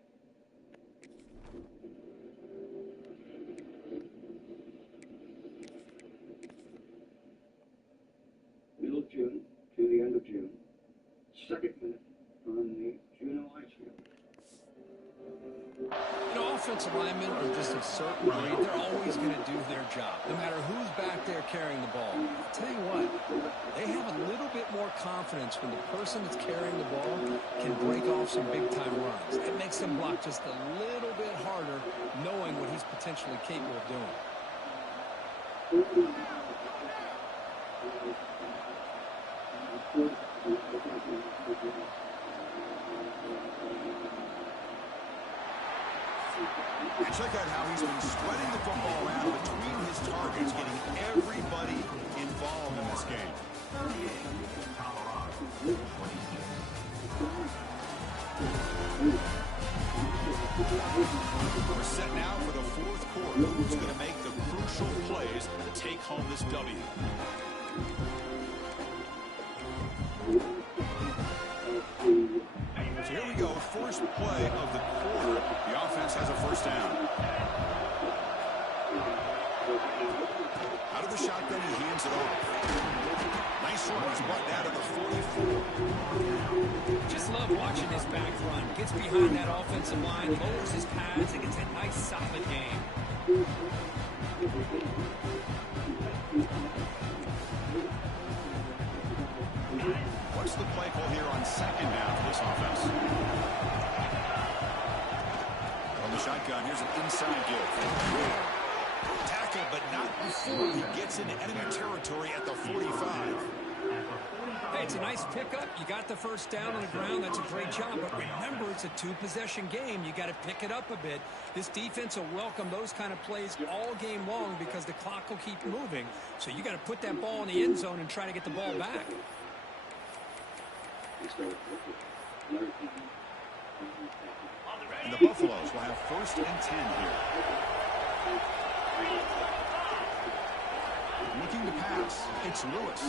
Middle of June to the end of June. Second minute on the Juneau ice field. You know, offensive linemen are just a certain breed. They're always going to do their job, no matter who's back there carrying the ball. I'll tell you what, they have a little bit more confidence when the person that's carrying the ball can break off some big-time runs. It makes them block just a little bit harder, knowing what he's potentially capable of doing. And check out how he's been spreading the football around between his targets, getting everybody involved in this game. We're set now for the fourth quarter. Who's going to make the crucial plays to take home this W? So here we go, first play of the quarter. The offense has a first down. Out of the shotgun, he hands it off. Nice run. He's brought down to the 44. Just love watching this back run. Gets behind that offensive line, lowers his pads, and gets a nice, solid game. What's the play call here on second down for this offense? From the shotgun, here's an inside give. Tackle, but not before he gets into enemy territory at the 45. Hey, it's a nice pickup. You got the first down on the ground. That's a great job. But remember, it's a two-possession game. You got to pick it up a bit. This defense will welcome those kind of plays all game long because the clock will keep moving. So you got to put that ball in the end zone and try to get the ball back. And the Buffaloes will have first and 10 here. Looking to pass. It's Lewis.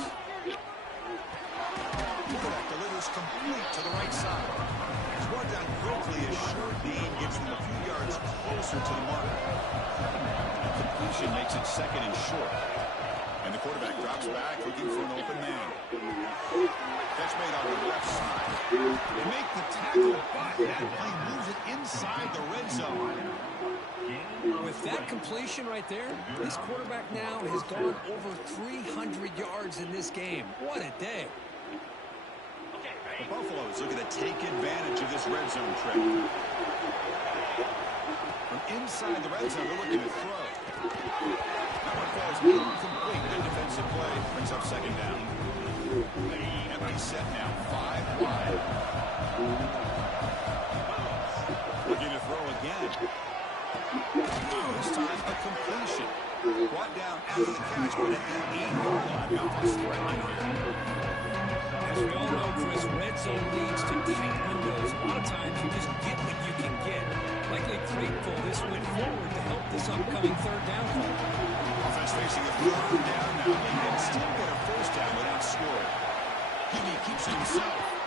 That delivers complete to the right side. He's brought down quickly as short gain gets him a few yards closer to the mark. And completion makes it second and short. And the quarterback drops back looking for an open man. Catch made on the left side. They make the tackle, but that play moves it inside the red zone. With that completion right there, this quarterback now has gone over 300 yards in this game. What a day. The Buffaloes looking to take advantage of this red zone trip. From inside the red zone, they're looking to throw. That one falls incomplete. Good defensive play. Brings up second down. Empty set now. 5 wide. Looking to throw again. This time a completion. Brought down after the catch, but at the 8-yard line. The offense threatening here. As we all know, Chris, red zone leads to tight windows. A lot of times you just get what you can get. Likely grateful this went forward to help this upcoming third down call. Offense facing a third down now. They can still get a first down without scoring. He keeps it himself.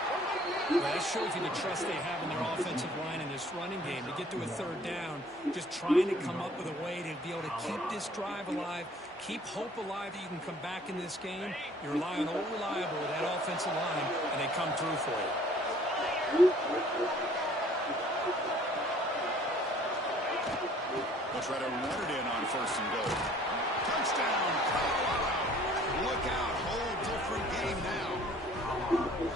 Well, that shows you the trust they have in their offensive line in this running game. To get to a third down, just trying to come up with a way to be able to keep this drive alive, keep hope alive that you can come back in this game. You rely on Old Reliable with that offensive line, and they come through for you. They'll try to run it in on first and goal. Touchdown, Colorado. Look out, whole different game now.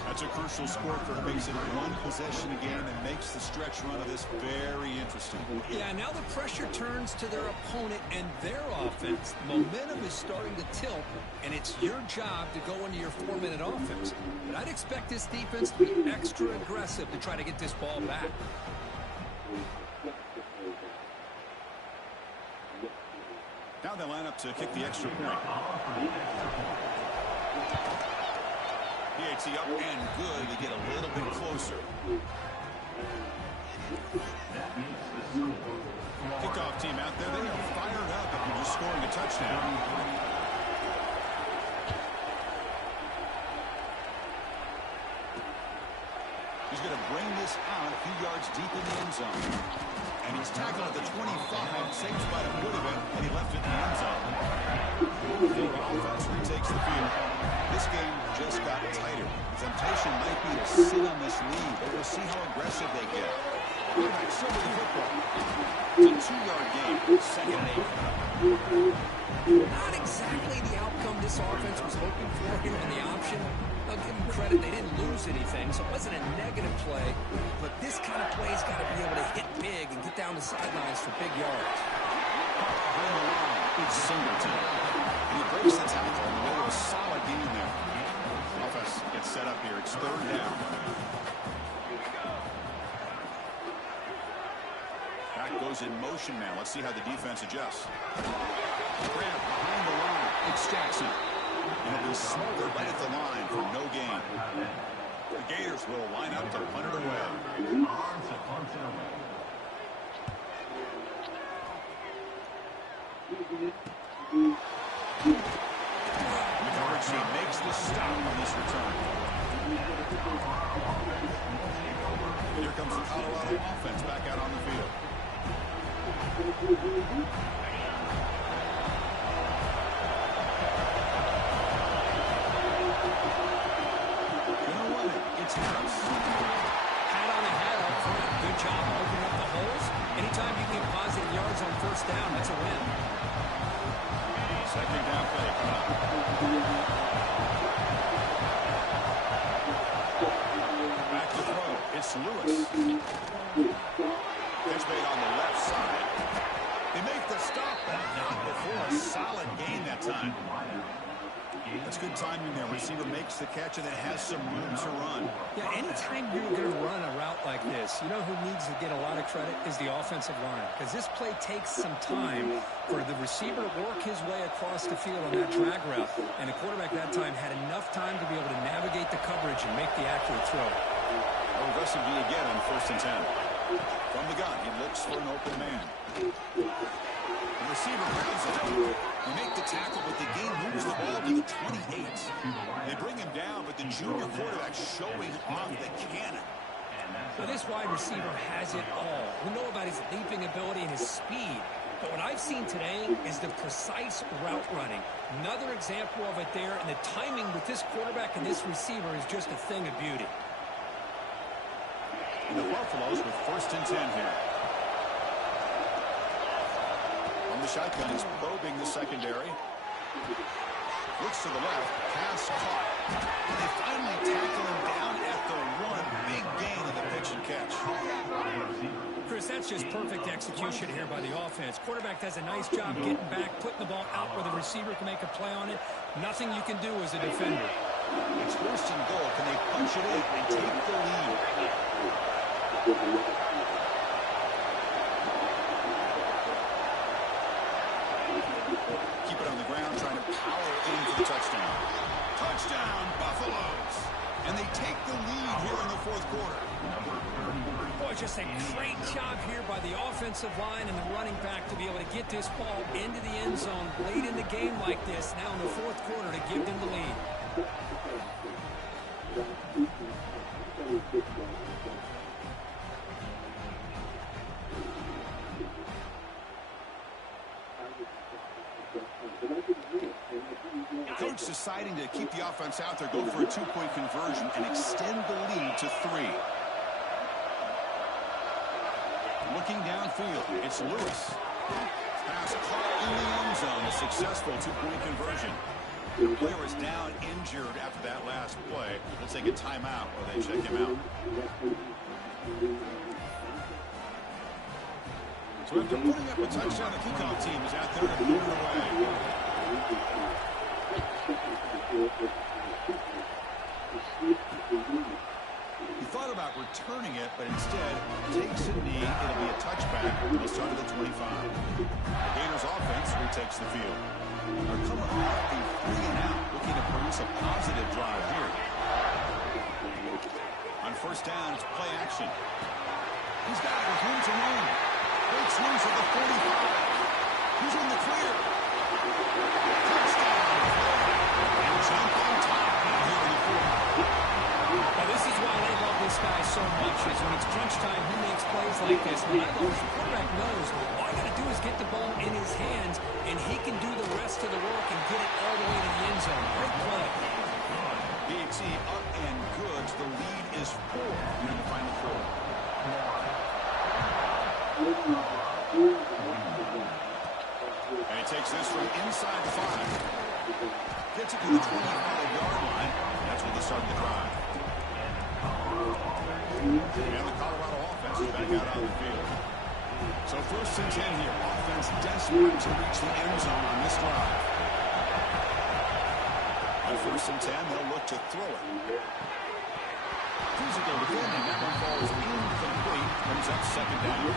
That's a crucial score for him. Makes it a one-possession game and makes the stretch run of this very interesting. Yeah, now the pressure turns to their opponent and their offense. Momentum is starting to tilt, and it's your job to go into your 4-minute offense. But I'd expect this defense to be extra aggressive to try to get this ball back. Now they line up to kick the extra point. PAT up and good to get a little bit closer. Kickoff team out there, they are fired up after just scoring a touchdown. He's going to bring this out a few yards deep in the end zone. And he's tackled at the 25, saves by a good event, and he left it in the end zone. The offense retakes the field. This game just got tighter. Temptation might be to sit on this lead, but we'll see how aggressive they get. Quarterback still with the football. It's a 2-yard game, second and 8. Not exactly the outcome this offense was hoping for here in the option. I'll give them credit, they didn't lose anything, so it wasn't a negative play. But this kind of play's got to be able to hit big and get down the sidelines for big yards. Singleton. And he breaks the tackle in the middle of a solid game there. Offense gets set up here. It's third down. quarterback goes in motion now. Let's see how the defense adjusts. Grab behind the line. It's Jackson. And it'll be smothered right at the line for no gain. The Gators will line up to punt it away. McCarthy makes the stop on this return. Here comes the Colorado offense back out on the field. Gonna run it. It's Harris. Hat on the head up front. Good job opening up the holes. Anytime you get positive yards on first down, that's a win. Second down play. Back to throw. It's Lewis. Pitch made on the left side. They make the stop, but not before a solid gain that time. That's good timing there. Receiver makes the catch and it has some room to run. Yeah, anytime you're going to run a route like this, you know who needs to get a lot of credit is the offensive line. Because this play takes some time for the receiver to work his way across the field on that drag route. And the quarterback that time had enough time to be able to navigate the coverage and make the accurate throw. Aggressive V again on 1st and 10. From the gun, he looks for an open man. The receiver grabs it. They make the tackle, but the game moves the ball to the 28. They bring him down, but the junior quarterback showing off the cannon. Now, this wide receiver has it all. We know about his leaping ability and his speed. But what I've seen today is the precise route running. Another example of it there, and the timing with this quarterback and this receiver is just a thing of beauty. And the Buffaloes with 1st and 10 here. On the shotgun, he's probing the secondary. Looks to the left. Pass caught. And they finally tackle him down at the 1. Big gain on the pitch and catch. Chris, that's just perfect execution here by the offense. Quarterback does a nice job getting back, putting the ball out where the receiver can make a play on it. Nothing you can do as a defender. It's 1st and goal. Can they punch it in and take the lead? Keep it on the ground, trying to power in for the touchdown. Touchdown, Buffaloes! And they take the lead here in the 4th quarter. Boy, just a great job here by the offensive line and the running back to be able to get this ball into the end zone late in the game like this, now in the 4th quarter, to give them the lead. Coach deciding to keep the offense out there, go for a 2-point conversion and extend the lead to 3. Looking downfield, it's Lewis. Pass caught in the end zone, a successful 2-point conversion. The player is down injured after that last play. Let's take a timeout while they check him out. So after putting up a touchdown, the kickoff team is out there to move it away. He thought about returning it, but instead takes a knee. It'll be a touchback. They'll start at the 25. The Gators offense retakes the field. They're coming off a 3-and-out, looking to produce a positive drive here. On 1st down, it's play action. He's got it with room to run. Breaks loose at the 45. He's in the clear. Touchdown. And jump on top here in the 4th. Now, this is why they love this guy so much, is when it's crunch time, he makes plays like this. What I love is the quarterback knows all you got to do is get the ball in his hands, and he can do the rest of the work and get it all the way to the end zone. Great play. BXC up and good. The lead is 4 in the final 4. And he takes this from inside the 5. Gets it to the 25-yard line. That's when they start the drive. And the Colorado offense is back out on the field. So 1st and 10 here. Offense desperate to reach the end zone on this drive. On 1st and 10, they'll look to throw it. years ago defending. That one falls incomplete. Brings up second down.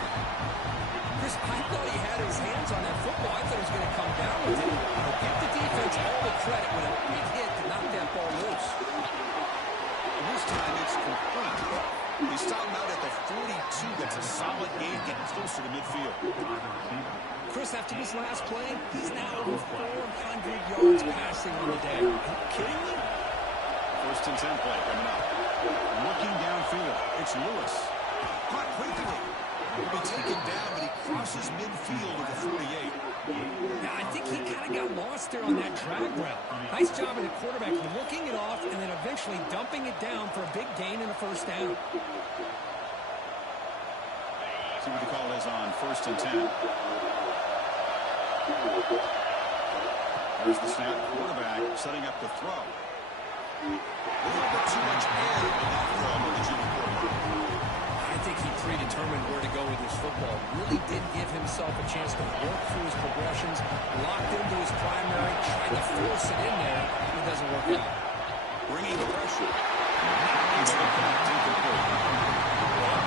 Chris, I thought he had his hands on that football. I thought he was going to come down with it. Give the defense all the credit with a big hit to knock that ball loose. And this time it's complete. He's stopped out at the 42. That's a solid gain, getting closer to midfield. Chris, after this last play, he's now over 400 yards passing on the day. Are you kidding me? First and 10 play coming up. Looking downfield, it's Lewis. Caught quickly. He'll be taken down, but he crosses midfield at the 48. Now, I think he kind of got lost there on that drag route. Nice job of the quarterback looking it off and then eventually dumping it down for a big gain and a first down. See what the call is on first and 10. There's the snap. Quarterback setting up the throw. A little bit too much air in that throw with the junior quarterback. I think he predetermined where to go with his football. Really did give himself a chance to work through his progressions, locked into his primary, tried to force it in there. It doesn't work out. Bringing the pressure.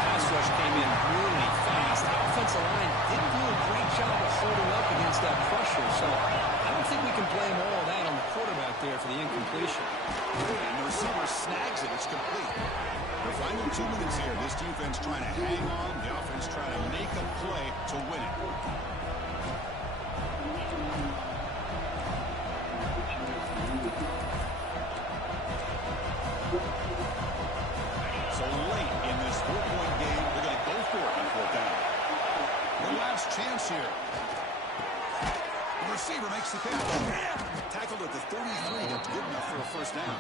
Pass rush came in really fast. The offensive line didn't do a great job of holding up against that pressure, so I don't think we can blame all of that on the quarterback there for the incompletion. And the receiver snags it. It's complete. The final 2 minutes here. This defense trying to hang on. The offense trying to make a play to win it. So late in this 4-point game, they're going to go for it on fourth down. Their last chance here. The receiver makes the catch. Tackled at the 33. That's good enough for a first down.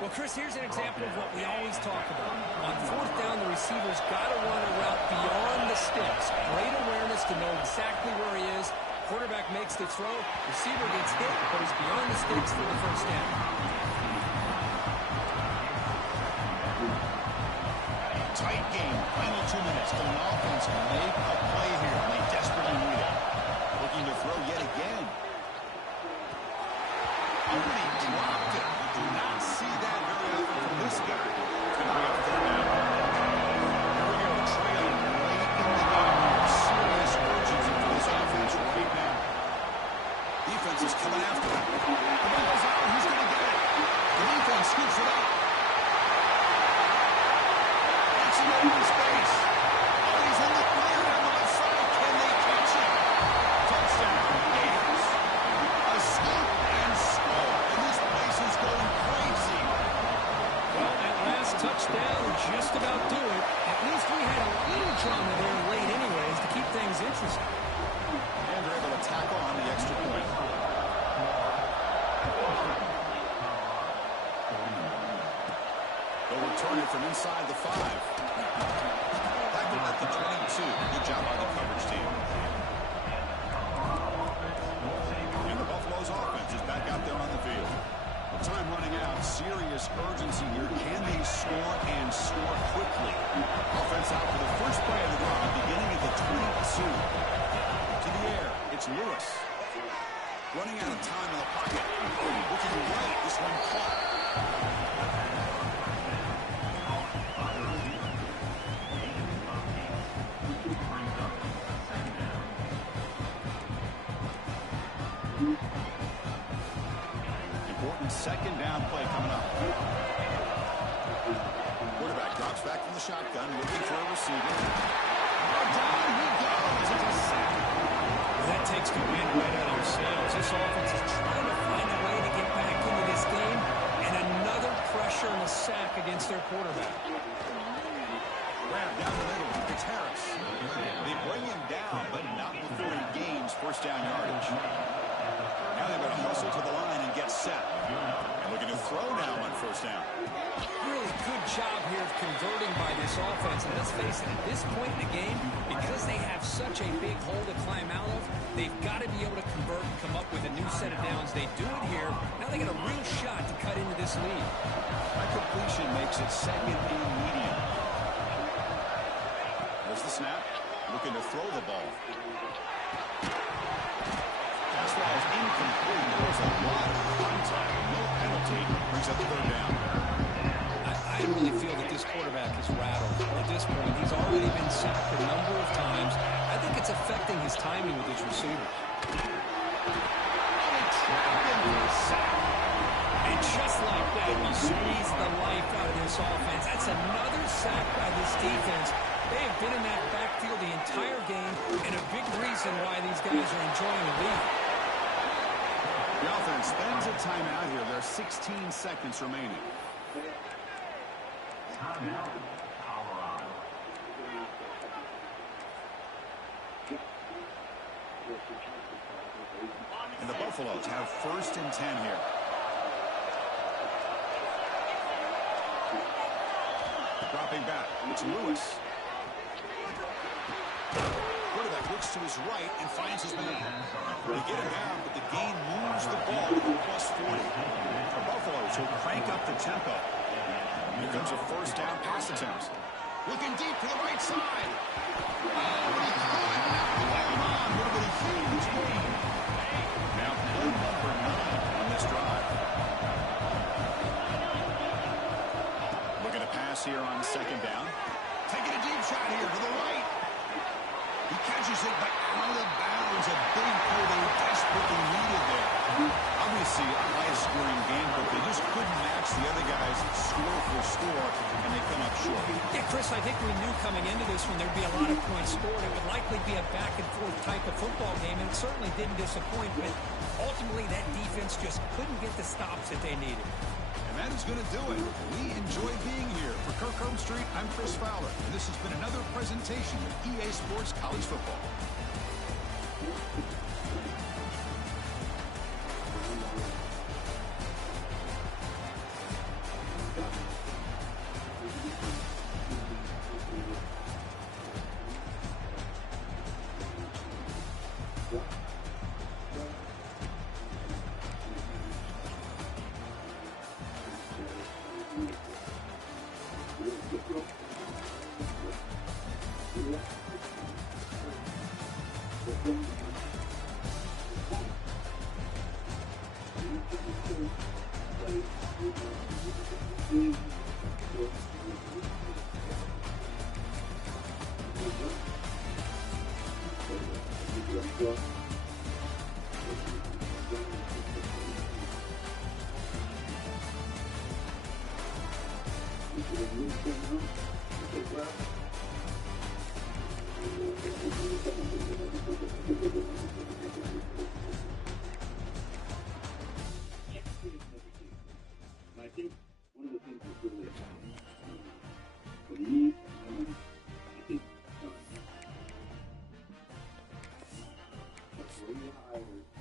Well, Chris, here's an example of what we always talk about. On fourth down, the receiver's got to run a route beyond the sticks. Great awareness to know exactly where he is. Quarterback makes the throw. Receiver gets hit, but he's beyond the sticks for the first down. Tight game. Final 2 minutes. The offense can make a play here, and they desperately need it. Looking to throw yet again. Oh, he dropped it. You do not see that very often from this guy. It's going to bring up third down. Here we go. Trailing late in the game. Serious urgency for this offense right now. Defense is coming after him. The ball's out. He's going to get it. The defense scoops it up. It's an open space. Oh, he's in the clear down the left side. Can they catch him? Touchdown. Gators. A scoop and score. And this place is going crazy. Well, that last touchdown just about do it. At least we had a little drama there late anyways to keep things interesting. And they're able to tackle on the extra point. They'll return it from inside the 5. Tackled at the 22. Good job by the coverage team. And the Buffalo's offense is back out there on the field. With time running out, serious urgency here. Can they score and score quickly? Offense out for the first play of the drive, beginning at the 22. To the air, it's Lewis. Running out of time in the pocket. Looking right, this one caught. Important second down play coming up. Quarterback drops back from the shotgun, looking for a receiver. Down he goes. It's a sack. That takes the wind right out of your sails. This offense is trying to find a way to get back into this game, and another pressure and a sack against their quarterback. Grab down the middle. It's Harris. They bring him down, but not before he gains first down yardage. Now they're going to hustle to the line and get set. And looking to throw now on first down. Really good job here of converting by this offense. And let's face it, at this point in the game, because they have such a big hole to climb out of, they've got to be able to convert and come up with a new set of downs. They do it here. Now they got a real shot to cut into this lead. That completion makes it second and medium. There's the snap. Looking to throw the ball. Pass ball is incomplete. There's a lot of contact. No penalty. Brings up the third down. I I really feel that this quarterback is rattled. At this point, he's already been sacked a number of times. I think it's affecting his timing with his receivers. And just like that, he squeezed the life out of this offense. That's another sack by this defense. They have been in that backfield the entire game, and a big reason why these guys are enjoying the lead. The offense spends a timeout here. There's 16 seconds remaining. Timeout, Colorado. And the Buffaloes have 1st and 10 here. Dropping back, it's Lewis. Quarterback looks to his right and finds his man. They get him down, but the gain moves the ball to +40. The Buffaloes will crank up the tempo. Here comes a 1st down pass attempt. Looking deep to the right side. Oh, and he caught it. Hold on. Would have been a huge gain. Now, play number 9 on this drive. Looking to pass here on 2nd down. Taking a deep shot here to the right. He catches it, but out of bounds. A big play they desperately needed there. Obviously, a high-scoring game, but they just couldn't match the other guys score for score, and they come up short. Yeah, Chris, I think we knew coming into this one there'd be a lot of points scored. It would likely be a back-and-forth type of football game, and it certainly didn't disappoint, but ultimately that defense just couldn't get the stops that they needed. And that is going to do it. We enjoy being here. For Kirk Street, I'm Chris Fowler, and this has been another presentation of EA Sports College Football. I think one of the things that's really for me, I think that's where you hire